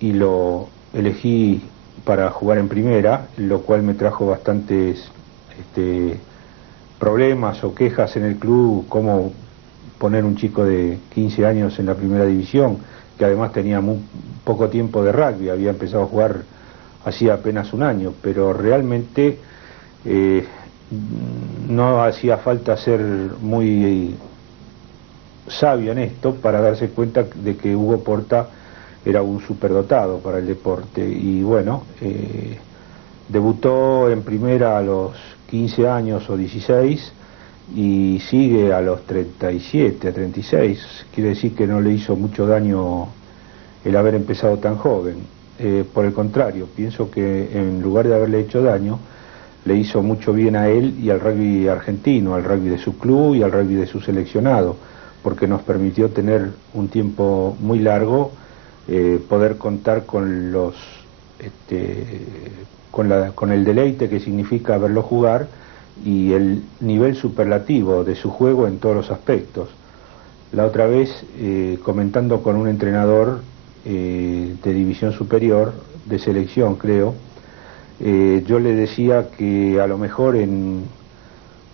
y lo elegí para jugar en primera, lo cual me trajo bastantes problemas o quejas en el club, cómo poner un chico de 15 años en la primera división, que además tenía muy poco tiempo de rugby, había empezado a jugar hacía apenas un año, pero realmente no hacía falta ser muy sabio en esto para darse cuenta de que Hugo Porta era un superdotado para el deporte. Y bueno, debutó en primera a los 15 años o 16 y sigue a los 37, 36. Quiere decir que no le hizo mucho daño el haber empezado tan joven. Por el contrario, pienso que en lugar de haberle hecho daño, le hizo mucho bien a él y al rugby argentino, al rugby de su club y al rugby de su seleccionado, porque nos permitió tener un tiempo muy largo, poder contar con los con el deleite que significa verlo jugar y el nivel superlativo de su juego en todos los aspectos. La otra vez, comentando con un entrenador de división superior, de selección creo, yo le decía que a lo mejor en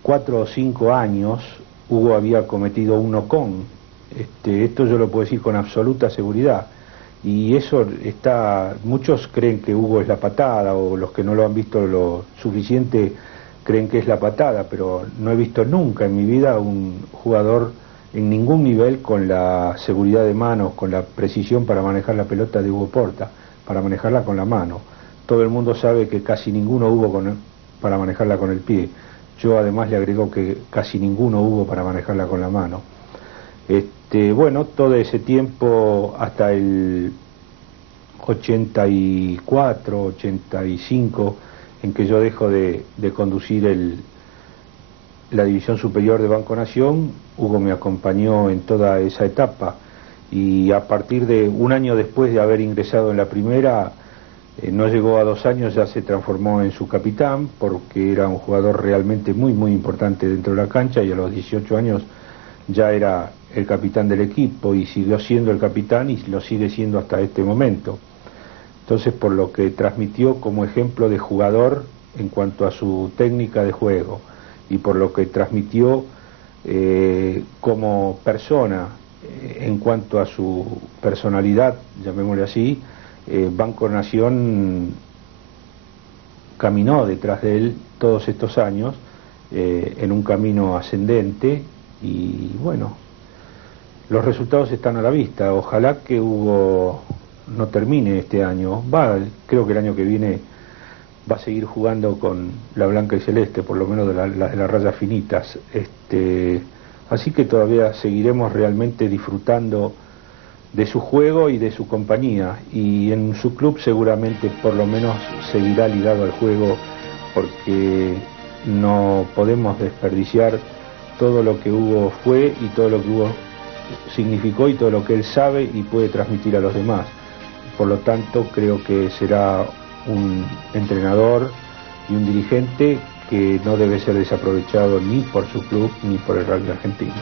4 o 5 años Hugo había cometido un no-con. Esto yo lo puedo decir con absoluta seguridad. Y eso muchos creen que Hugo es la patada, o los que no lo han visto lo suficiente creen que es la patada, pero no he visto nunca en mi vida un jugador en ningún nivel con la seguridad de manos, con la precisión para manejar la pelota de Hugo Porta, para manejarla con la mano. Todo el mundo sabe que casi ninguno hubo para manejarla con el pie. Yo además le agrego que casi ninguno hubo para manejarla con la mano. Bueno, todo ese tiempo hasta el 84, 85, en que yo dejo de conducir la división superior de Banco Nación, Hugo me acompañó en toda esa etapa y a partir de un año después de haber ingresado en la primera, no llegó a 2 años, ya se transformó en su capitán, porque era un jugador realmente muy muy importante dentro de la cancha, y a los 18 años ya era el capitán del equipo y siguió siendo el capitán y lo sigue siendo hasta este momento. Entonces, por lo que transmitió como ejemplo de jugador en cuanto a su técnica de juego y por lo que transmitió como persona en cuanto a su personalidad, llamémosle así, Banco Nación caminó detrás de él todos estos años en un camino ascendente y bueno, los resultados están a la vista. Ojalá que Hugo no termine este año, creo que el año que viene va a seguir jugando con la blanca y celeste, por lo menos de las rayas finitas, así que todavía seguiremos realmente disfrutando de su juego y de su compañía, y en su club seguramente por lo menos seguirá ligado al juego, porque no podemos desperdiciar todo lo que Hugo fue y todo lo que Hugo significó y todo lo que él sabe y puede transmitir a los demás. Por lo tanto, creo que será un entrenador y un dirigente que no debe ser desaprovechado ni por su club ni por el rugby argentino.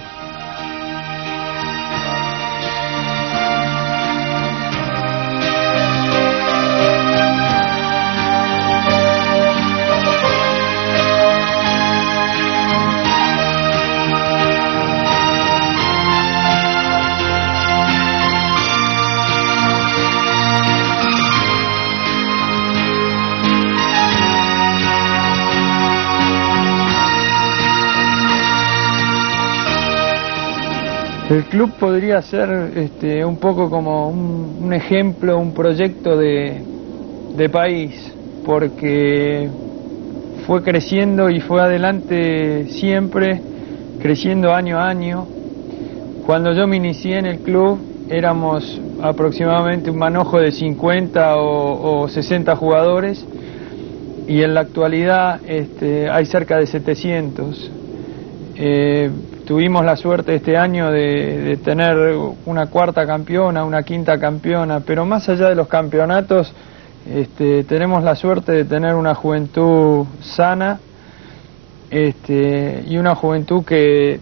El club podría ser un poco como un ejemplo, un proyecto de país, porque fue creciendo y fue adelante siempre, creciendo año a año. Cuando yo me inicié en el club éramos aproximadamente un manojo de 50 o 60 jugadores y en la actualidad hay cerca de 700. Tuvimos la suerte este año de tener una cuarta campeona, una quinta campeona, pero más allá de los campeonatos, tenemos la suerte de tener una juventud sana y una juventud que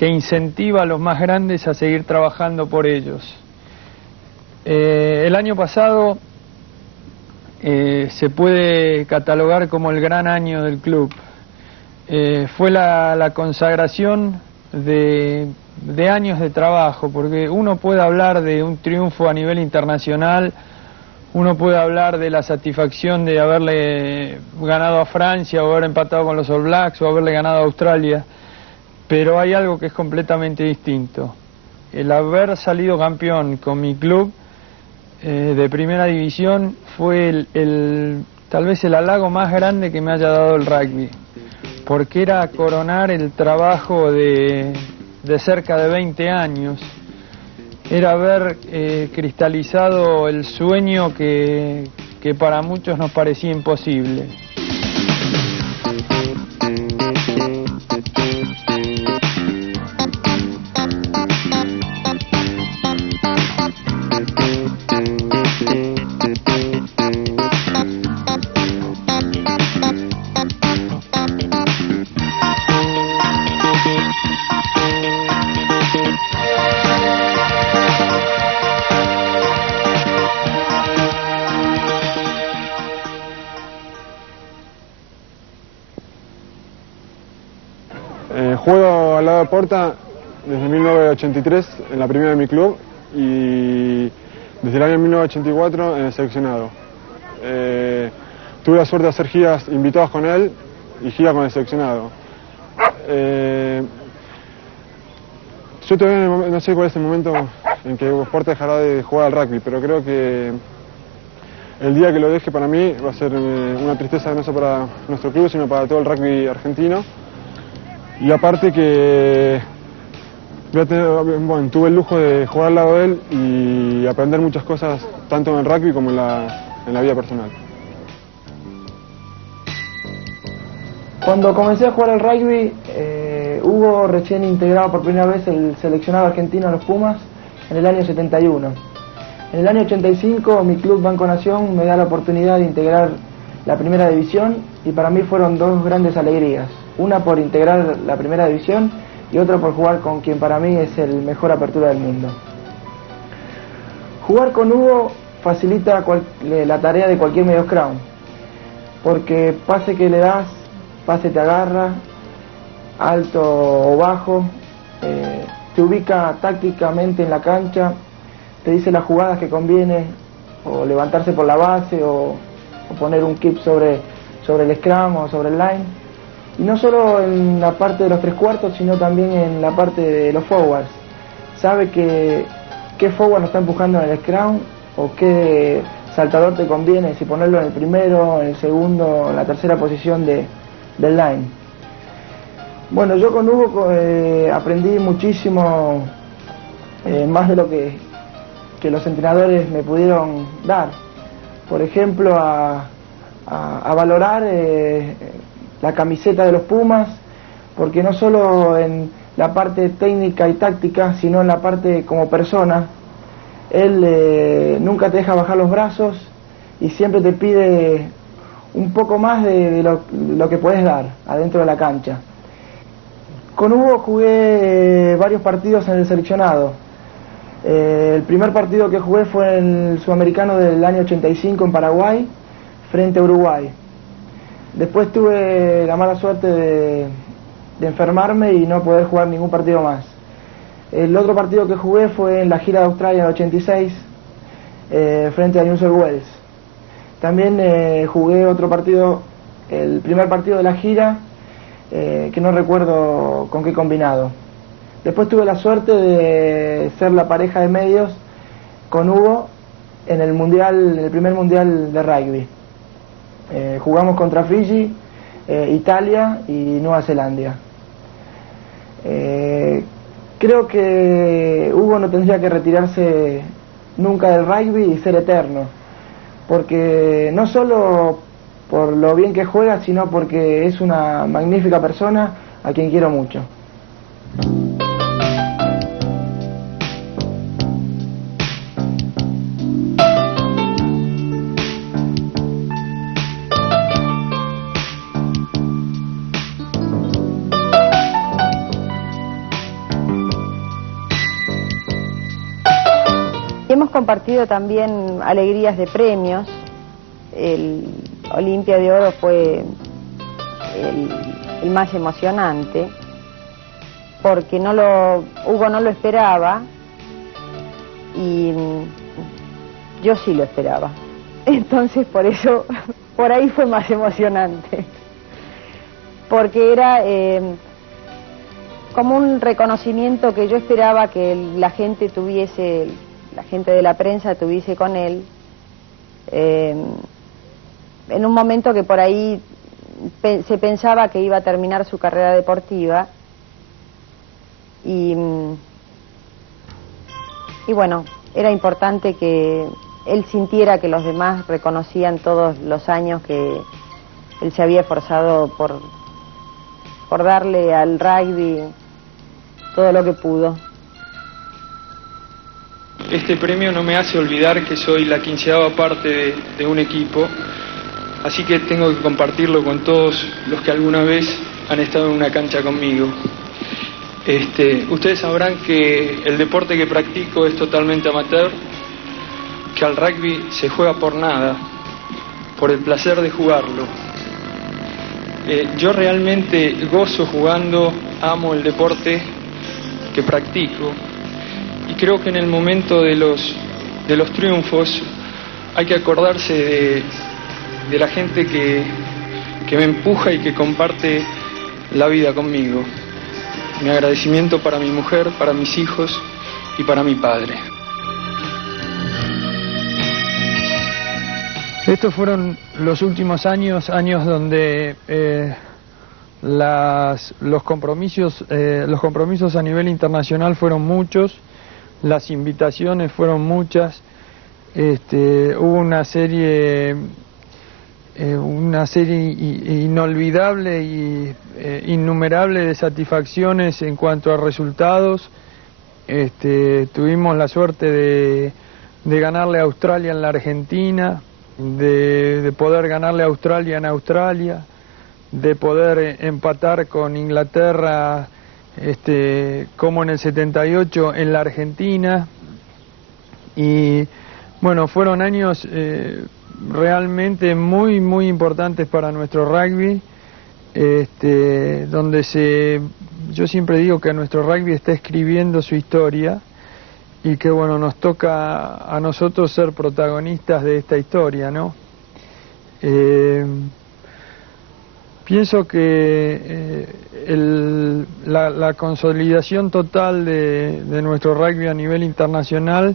incentiva a los más grandes a seguir trabajando por ellos. El año pasado se puede catalogar como el gran año del club. Fue la consagración de años de trabajo, porque uno puede hablar de un triunfo a nivel internacional, uno puede hablar de la satisfacción de haberle ganado a Francia o haber empatado con los All Blacks o haberle ganado a Australia, pero hay algo que es completamente distinto. El haber salido campeón con mi club de primera división fue tal vez el halago más grande que me haya dado el rugby, porque era coronar el trabajo de cerca de 20 años, era haber cristalizado el sueño que para muchos nos parecía imposible. Juego al lado de Porta desde 1983 en la primera de mi club y desde el año 1984 en el seleccionado. Tuve la suerte de hacer giras invitados con él y giras con el seleccionado. Yo todavía no sé cuál es el momento en que Porta dejará de jugar al rugby, pero creo que el día que lo deje para mí va a ser una tristeza no solo para nuestro club, sino para todo el rugby argentino. Y aparte que tuve el lujo de jugar al lado de él y aprender muchas cosas, tanto en el rugby como en la vida personal. Cuando comencé a jugar al rugby, Hugo recién integrado por primera vez el seleccionado argentino a los Pumas en el año 71. En el año 85 mi club Banco Nación me da la oportunidad de integrar la primera división y para mí fueron dos grandes alegrías. Una por integrar la primera división y otra por jugar con quien para mí es el mejor apertura del mundo. Jugar con Hugo facilita la tarea de cualquier medio scrum, porque pase que le das, pase te agarra, alto o bajo, te ubica tácticamente en la cancha, te dice las jugadas que conviene, o levantarse por la base, o poner un keep sobre el scrum o sobre el line. Y no solo en la parte de los tres cuartos, sino también en la parte de los forwards. Sabe qué forward nos está empujando en el scrum o qué saltador te conviene, si ponerlo en el primero, en el segundo, en la tercera posición del line. Bueno, yo con Hugo aprendí muchísimo, más de lo que los entrenadores me pudieron dar. Por ejemplo, a valorar la camiseta de los Pumas, porque no solo en la parte técnica y táctica, sino en la parte como persona. Él nunca te deja bajar los brazos y siempre te pide un poco más de lo que puedes dar adentro de la cancha. Con Hugo jugué varios partidos en el seleccionado. El primer partido que jugué fue en el Sudamericano del año 85 en Paraguay, frente a Uruguay. Después tuve la mala suerte de enfermarme y no poder jugar ningún partido más. El otro partido que jugué fue en la gira de Australia en el 86, frente a New South Wales. También jugué otro partido, el primer partido de la gira, que no recuerdo con qué combinado. Después tuve la suerte de ser la pareja de medios con Hugo en el mundial, el primer mundial de rugby. Jugamos contra Fiji, Italia y Nueva Zelanda. Creo que Hugo no tendría que retirarse nunca del rugby y ser eterno, porque no solo por lo bien que juega, sino porque es una magnífica persona a quien quiero mucho. Hemos compartido también alegrías de premios. El Olimpia de Oro fue el más emocionante, porque Hugo no lo esperaba y yo sí lo esperaba. Entonces por eso, por ahí fue más emocionante, porque era como un reconocimiento que yo esperaba que la gente tuviese, la gente de la prensa tuviese con él, en un momento que por ahí se pensaba que iba a terminar su carrera deportiva y bueno, era importante que él sintiera que los demás reconocían todos los años que él se había esforzado por darle al rugby todo lo que pudo. Este premio no me hace olvidar que soy la 15ª parte de un equipo, así que tengo que compartirlo con todos los que alguna vez han estado en una cancha conmigo. Ustedes sabrán que el deporte que practico es totalmente amateur, que al rugby se juega por nada, por el placer de jugarlo. Yo realmente gozo jugando, amo el deporte que practico. Y creo que en el momento de los triunfos hay que acordarse de la gente que me empuja y que comparte la vida conmigo. Mi agradecimiento para mi mujer, para mis hijos y para mi padre. Estos fueron los últimos años donde los compromisos a nivel internacional fueron muchos. Las invitaciones fueron muchas, hubo una serie inolvidable y innumerable de satisfacciones en cuanto a resultados. Tuvimos la suerte de ganarle a Australia en la Argentina, de poder ganarle a Australia en Australia, de poder empatar con Inglaterra como en el 78 en la Argentina. Y bueno, fueron años realmente muy importantes para nuestro rugby, donde yo siempre digo que nuestro rugby está escribiendo su historia y que bueno, nos toca a nosotros ser protagonistas de esta historia, ¿no? Pienso que la consolidación total de nuestro rugby a nivel internacional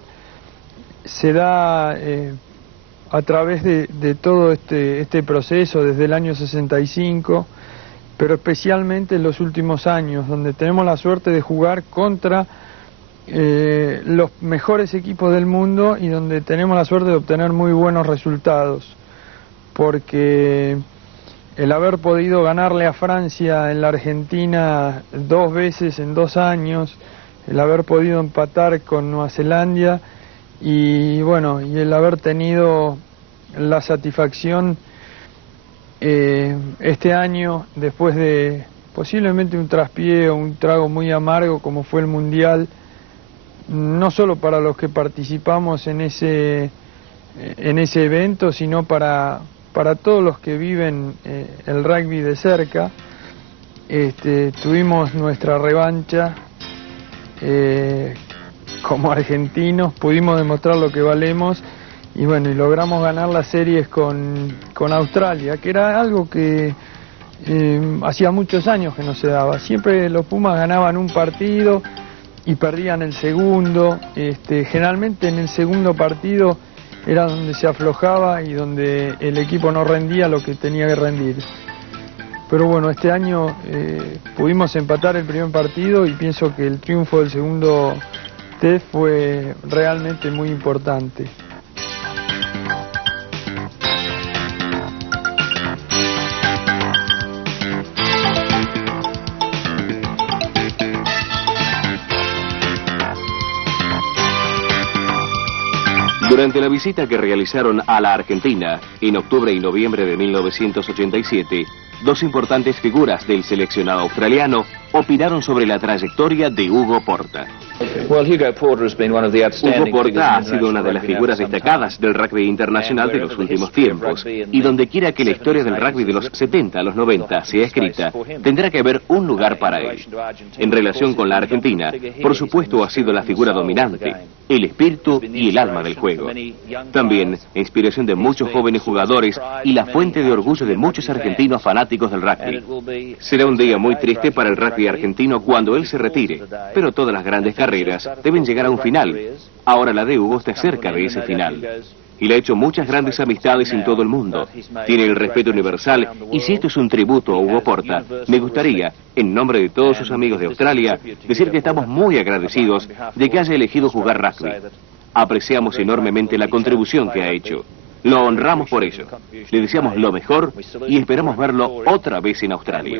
se da a través de todo este proceso desde el año 65, pero especialmente en los últimos años, donde tenemos la suerte de jugar contra los mejores equipos del mundo y donde tenemos la suerte de obtener muy buenos resultados, porque el haber podido ganarle a Francia en la Argentina 2 veces en 2 años, el haber podido empatar con Nueva Zelanda y bueno, y el haber tenido la satisfacción este año, después de posiblemente un traspié o un trago muy amargo como fue el Mundial, no solo para los que participamos en ese evento, sino para todos los que viven el rugby de cerca. Tuvimos nuestra revancha como argentinos, pudimos demostrar lo que valemos y bueno, y logramos ganar las series con Australia, que era algo que hacía muchos años que no se daba. Siempre los Pumas ganaban un partido y perdían el segundo. Generalmente en el segundo partido era donde se aflojaba y donde el equipo no rendía lo que tenía que rendir. Pero bueno, este año pudimos empatar el primer partido y pienso que el triunfo del segundo test fue realmente muy importante. Durante la visita que realizaron a la Argentina en octubre y noviembre de 1987, 2 importantes figuras del seleccionado australiano opinaron sobre la trayectoria de Hugo Porta. Hugo Porta ha sido una de las figuras destacadas del rugby internacional de los últimos tiempos, y donde quiera que la historia del rugby de los 70 a los 90 sea escrita, tendrá que haber un lugar para él. En relación con la Argentina, por supuesto ha sido la figura dominante, el espíritu y el alma del juego. También inspiración de muchos jóvenes jugadores y la fuente de orgullo de muchos argentinos fanáticos del rugby. Será un día muy triste para el rugby argentino cuando él se retire, pero todas las grandes carreras deben llegar a un final. Ahora la de Hugo está cerca de ese final. Y le ha hecho muchas grandes amistades en todo el mundo. Tiene el respeto universal, y si esto es un tributo a Hugo Porta, me gustaría, en nombre de todos sus amigos de Australia, decir que estamos muy agradecidos de que haya elegido jugar rugby. Apreciamos enormemente la contribución que ha hecho. Lo honramos por ello. Le deseamos lo mejor y esperamos verlo otra vez en Australia.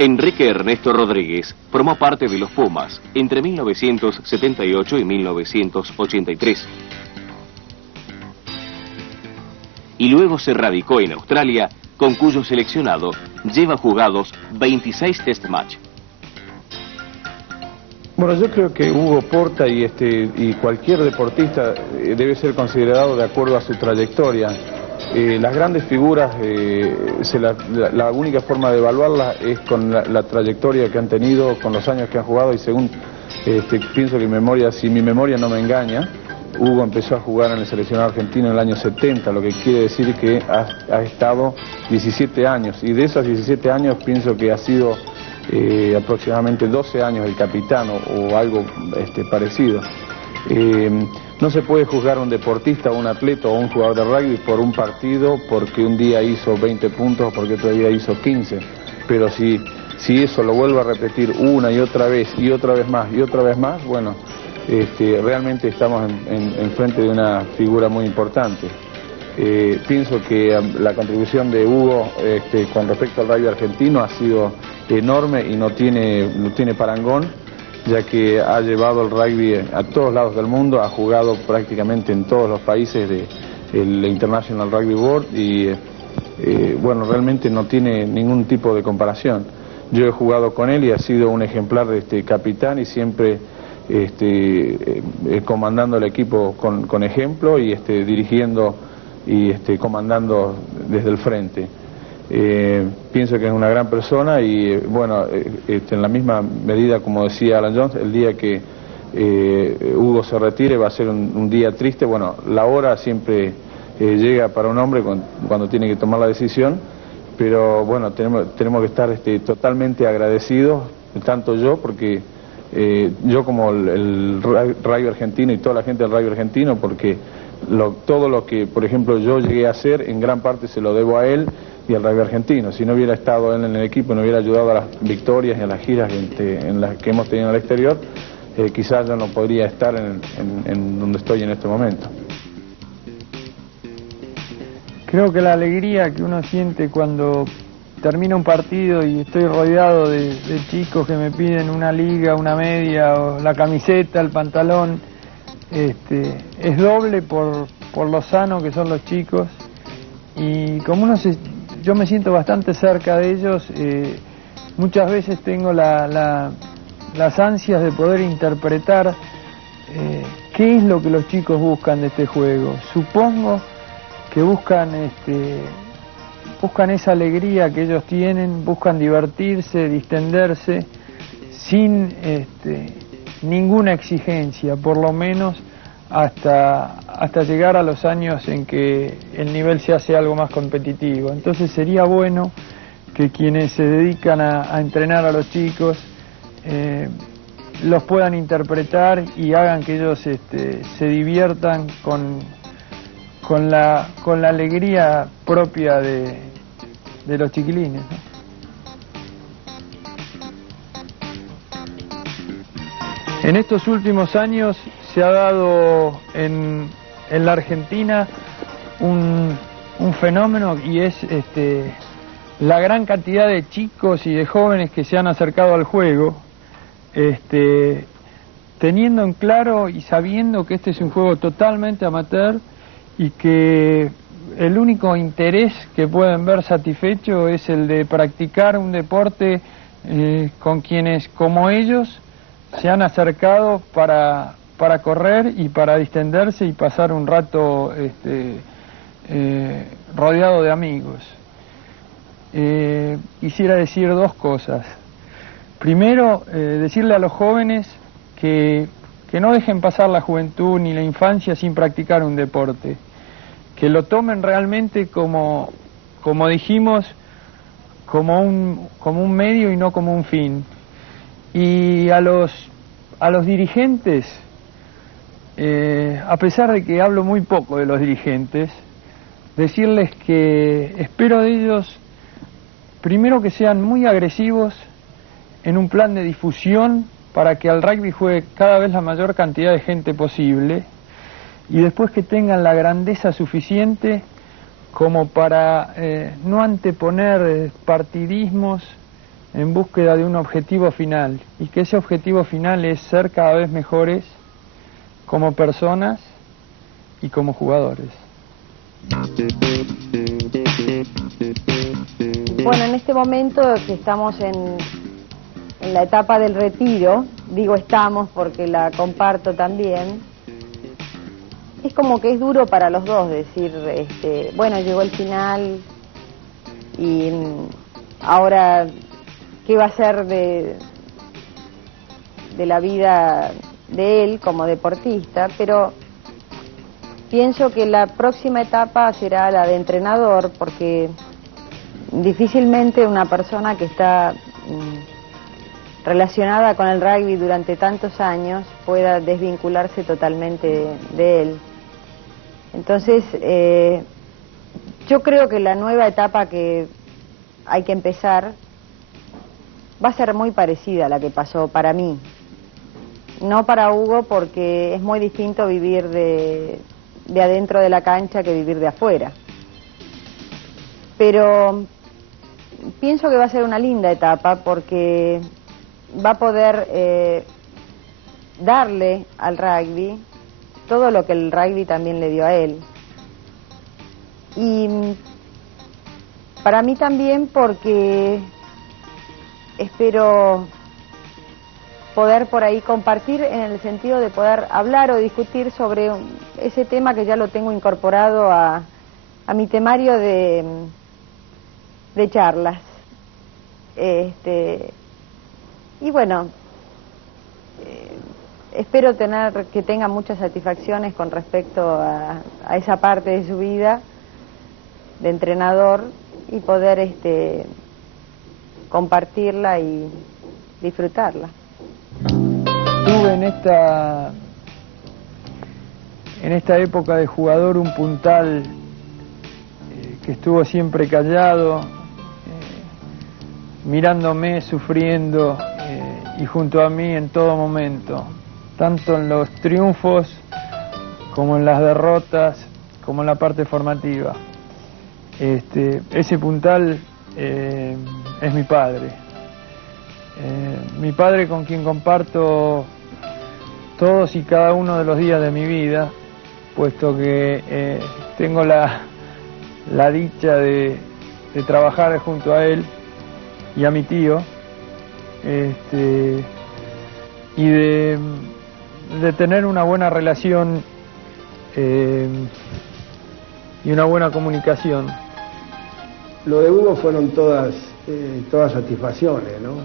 Enrique Ernesto Rodríguez formó parte de los Pumas entre 1978 y 1983. Y luego se radicó en Australia, con cuyo seleccionado lleva jugados 26 test match. Bueno, yo creo que Hugo Porta y cualquier deportista debe ser considerado de acuerdo a su trayectoria. Las grandes figuras, la única forma de evaluarlas es con la trayectoria que han tenido, con los años que han jugado, y según pienso que si mi memoria no me engaña, Hugo empezó a jugar en el seleccionado argentino en el año 70, lo que quiere decir que ha estado 17 años, y de esos 17 años pienso que ha sido aproximadamente 12 años el capitán o algo parecido. No se puede juzgar a un deportista, o un atleta o un jugador de rugby por un partido, porque un día hizo 20 puntos o porque otro día hizo 15, pero si eso lo vuelvo a repetir una y otra vez más y otra vez más, bueno, realmente estamos en frente de una figura muy importante. Pienso que la contribución de Hugo con respecto al rugby argentino ha sido enorme y no tiene parangón, ya que ha llevado el rugby a todos lados del mundo, ha jugado prácticamente en todos los países del International Rugby Board y bueno, realmente no tiene ningún tipo de comparación. Yo he jugado con él y ha sido un ejemplar de capitán y siempre comandando el equipo con ejemplo y dirigiendo y comandando desde el frente. Pienso que es una gran persona y bueno, en la misma medida, como decía Alan Jones, el día que Hugo se retire va a ser un día triste. Bueno, la hora siempre llega para un hombre cuando tiene que tomar la decisión, pero bueno, tenemos que estar totalmente agradecidos, tanto yo, porque yo como el rugby argentino y toda la gente del rugby argentino, porque todo lo que, por ejemplo, yo llegué a hacer, en gran parte se lo debo a él y al rugby argentino. Si no hubiera estado él en el equipo, no hubiera ayudado a las victorias y a las giras en las que hemos tenido en el exterior, quizás yo no podría estar en donde estoy en este momento. Creo que la alegría que uno siente cuando termina un partido y estoy rodeado de chicos que me piden una liga, una media, o la camiseta, el pantalón, es doble por lo sano que son los chicos, y como yo me siento bastante cerca de ellos, muchas veces tengo las ansias de poder interpretar qué es lo que los chicos buscan de este juego. Supongo que buscan esa alegría que ellos tienen, buscan divertirse, distenderse, sin ninguna exigencia, por lo menos hasta llegar a los años en que el nivel se hace algo más competitivo. Entonces sería bueno que quienes se dedican a entrenar a los chicos los puedan interpretar y hagan que ellos se diviertan con la alegría propia de los chiquilines, ¿no? En estos últimos años se ha dado en la Argentina un fenómeno, y es la gran cantidad de chicos y de jóvenes que se han acercado al juego, teniendo en claro y sabiendo que este es un juego totalmente amateur y que el único interés que pueden ver satisfecho es el de practicar un deporte con quienes, como ellos, se han acercado para correr y para distenderse y pasar un rato rodeado de amigos. Quisiera decir dos cosas. Primero, decirle a los jóvenes que no dejen pasar la juventud ni la infancia sin practicar un deporte, que lo tomen realmente como dijimos, como un medio y no como un fin. Y a los dirigentes, a pesar de que hablo muy poco de los dirigentes, decirles que espero de ellos, primero, que sean muy agresivos en un plan de difusión para que al rugby juegue cada vez la mayor cantidad de gente posible, y después que tengan la grandeza suficiente como para no anteponer partidismos en búsqueda de un objetivo final, y que ese objetivo final es ser cada vez mejores como personas y como jugadores. Bueno, en este momento que estamos en la etapa del retiro, digo estamos porque la comparto también, es como que es duro para los dos decir, bueno, llegó el final y ahora qué va a ser de la vida de él como deportista, pero pienso que la próxima etapa será la de entrenador, porque difícilmente una persona que está relacionada con el rugby durante tantos años pueda desvincularse totalmente de él. Entonces, yo creo que la nueva etapa que hay que empezar va a ser muy parecida a la que pasó para mí. No para Hugo, porque es muy distinto vivir de adentro de la cancha que vivir de afuera. Pero pienso que va a ser una linda etapa porque va a poder darle al rugby todo lo que el rugby también le dio a él. Y para mí también, porque espero poder por ahí compartir, en el sentido de poder hablar o discutir sobre ese tema que ya lo tengo incorporado a mi temario de charlas. Y bueno, espero que tenga muchas satisfacciones con respecto a esa parte de su vida de entrenador, y poder compartirla y disfrutarla. Tuve en esta época de jugador un puntal que estuvo siempre callado, mirándome, sufriendo, y junto a mí en todo momento. tanto en los triunfos como en las derrotas, como en la parte formativa. Ese puntal es mi padre. Mi padre, con quien comparto todos y cada uno de los días de mi vida, puesto que tengo la dicha de trabajar junto a él y a mi tío, y de tener una buena relación y una buena comunicación. Lo de Hugo fueron todas satisfacciones, ¿no?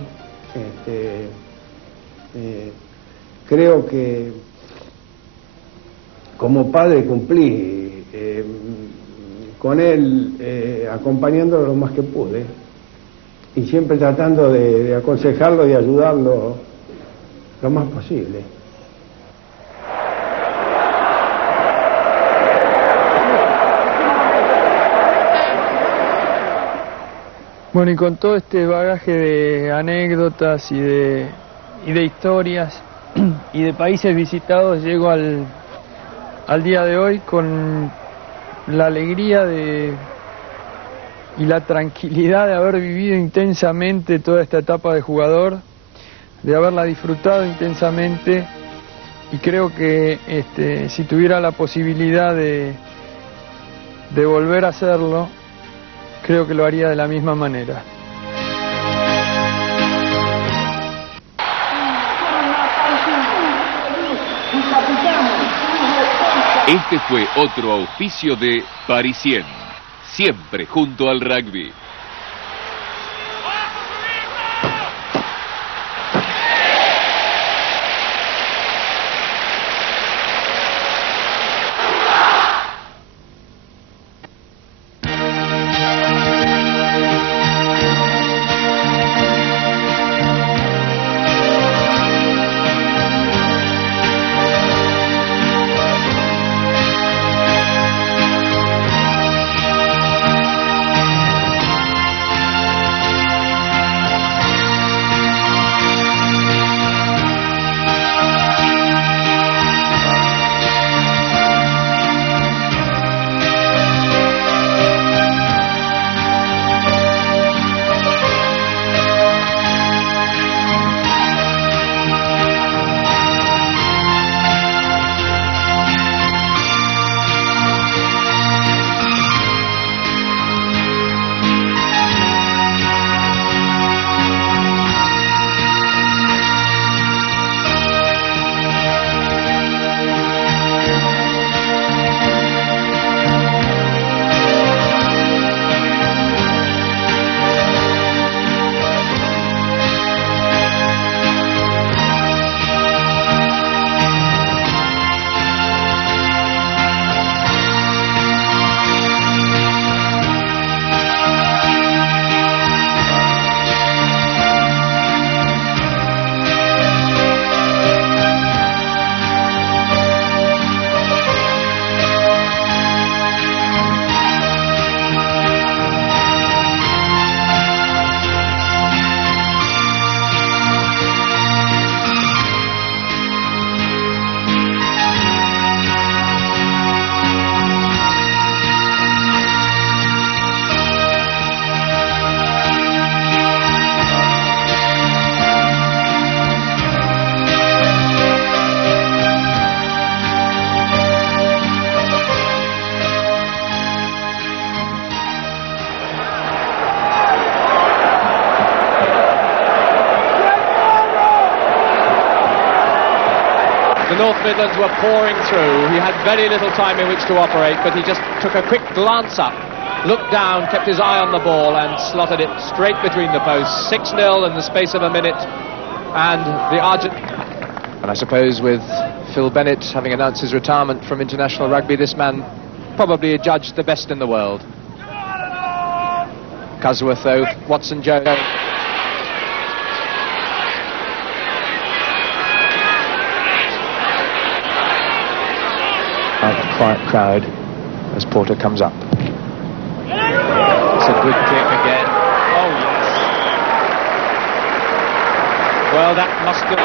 Creo que como padre cumplí con él, acompañándolo lo más que pude y siempre tratando de aconsejarlo y ayudarlo lo más posible. Bueno, y con todo este bagaje de anécdotas y de historias y de países visitados, llego al día de hoy con la alegría y la tranquilidad de haber vivido intensamente toda esta etapa de jugador, de haberla disfrutado intensamente, y creo que si tuviera la posibilidad de volver a hacerlo, creo que lo haría de la misma manera. Este fue otro auspicio de Parisien, siempre junto al rugby. The North Midlands were pouring through. He had very little time in which to operate, but he just took a quick glance up, looked down, kept his eye on the ball and slotted it straight between the posts. 6-0 in the space of a minute. And the And I suppose with Phil Bennett having announced his retirement from international rugby, this man probably adjudged the best in the world. Cusworth, though, Watson-Jones. A quiet crowd as Porter comes up. It's a good kick again. Oh, yes. Well, that must have...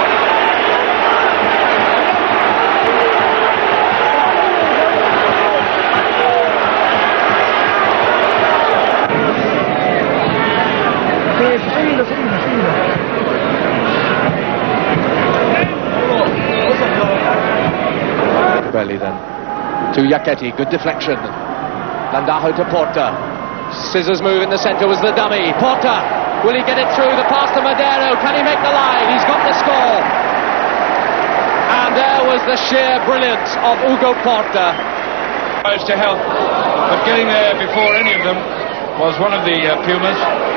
Ravelli then. To Iacchetti, good deflection. Landajo to Porta. Scissors move in the centre was the dummy. Porta, will he get it through? The pass to Madero, can he make the line? He's got the score. And there was the sheer brilliance of Hugo Porta. To help, but getting there before any of them was one of the Pumas.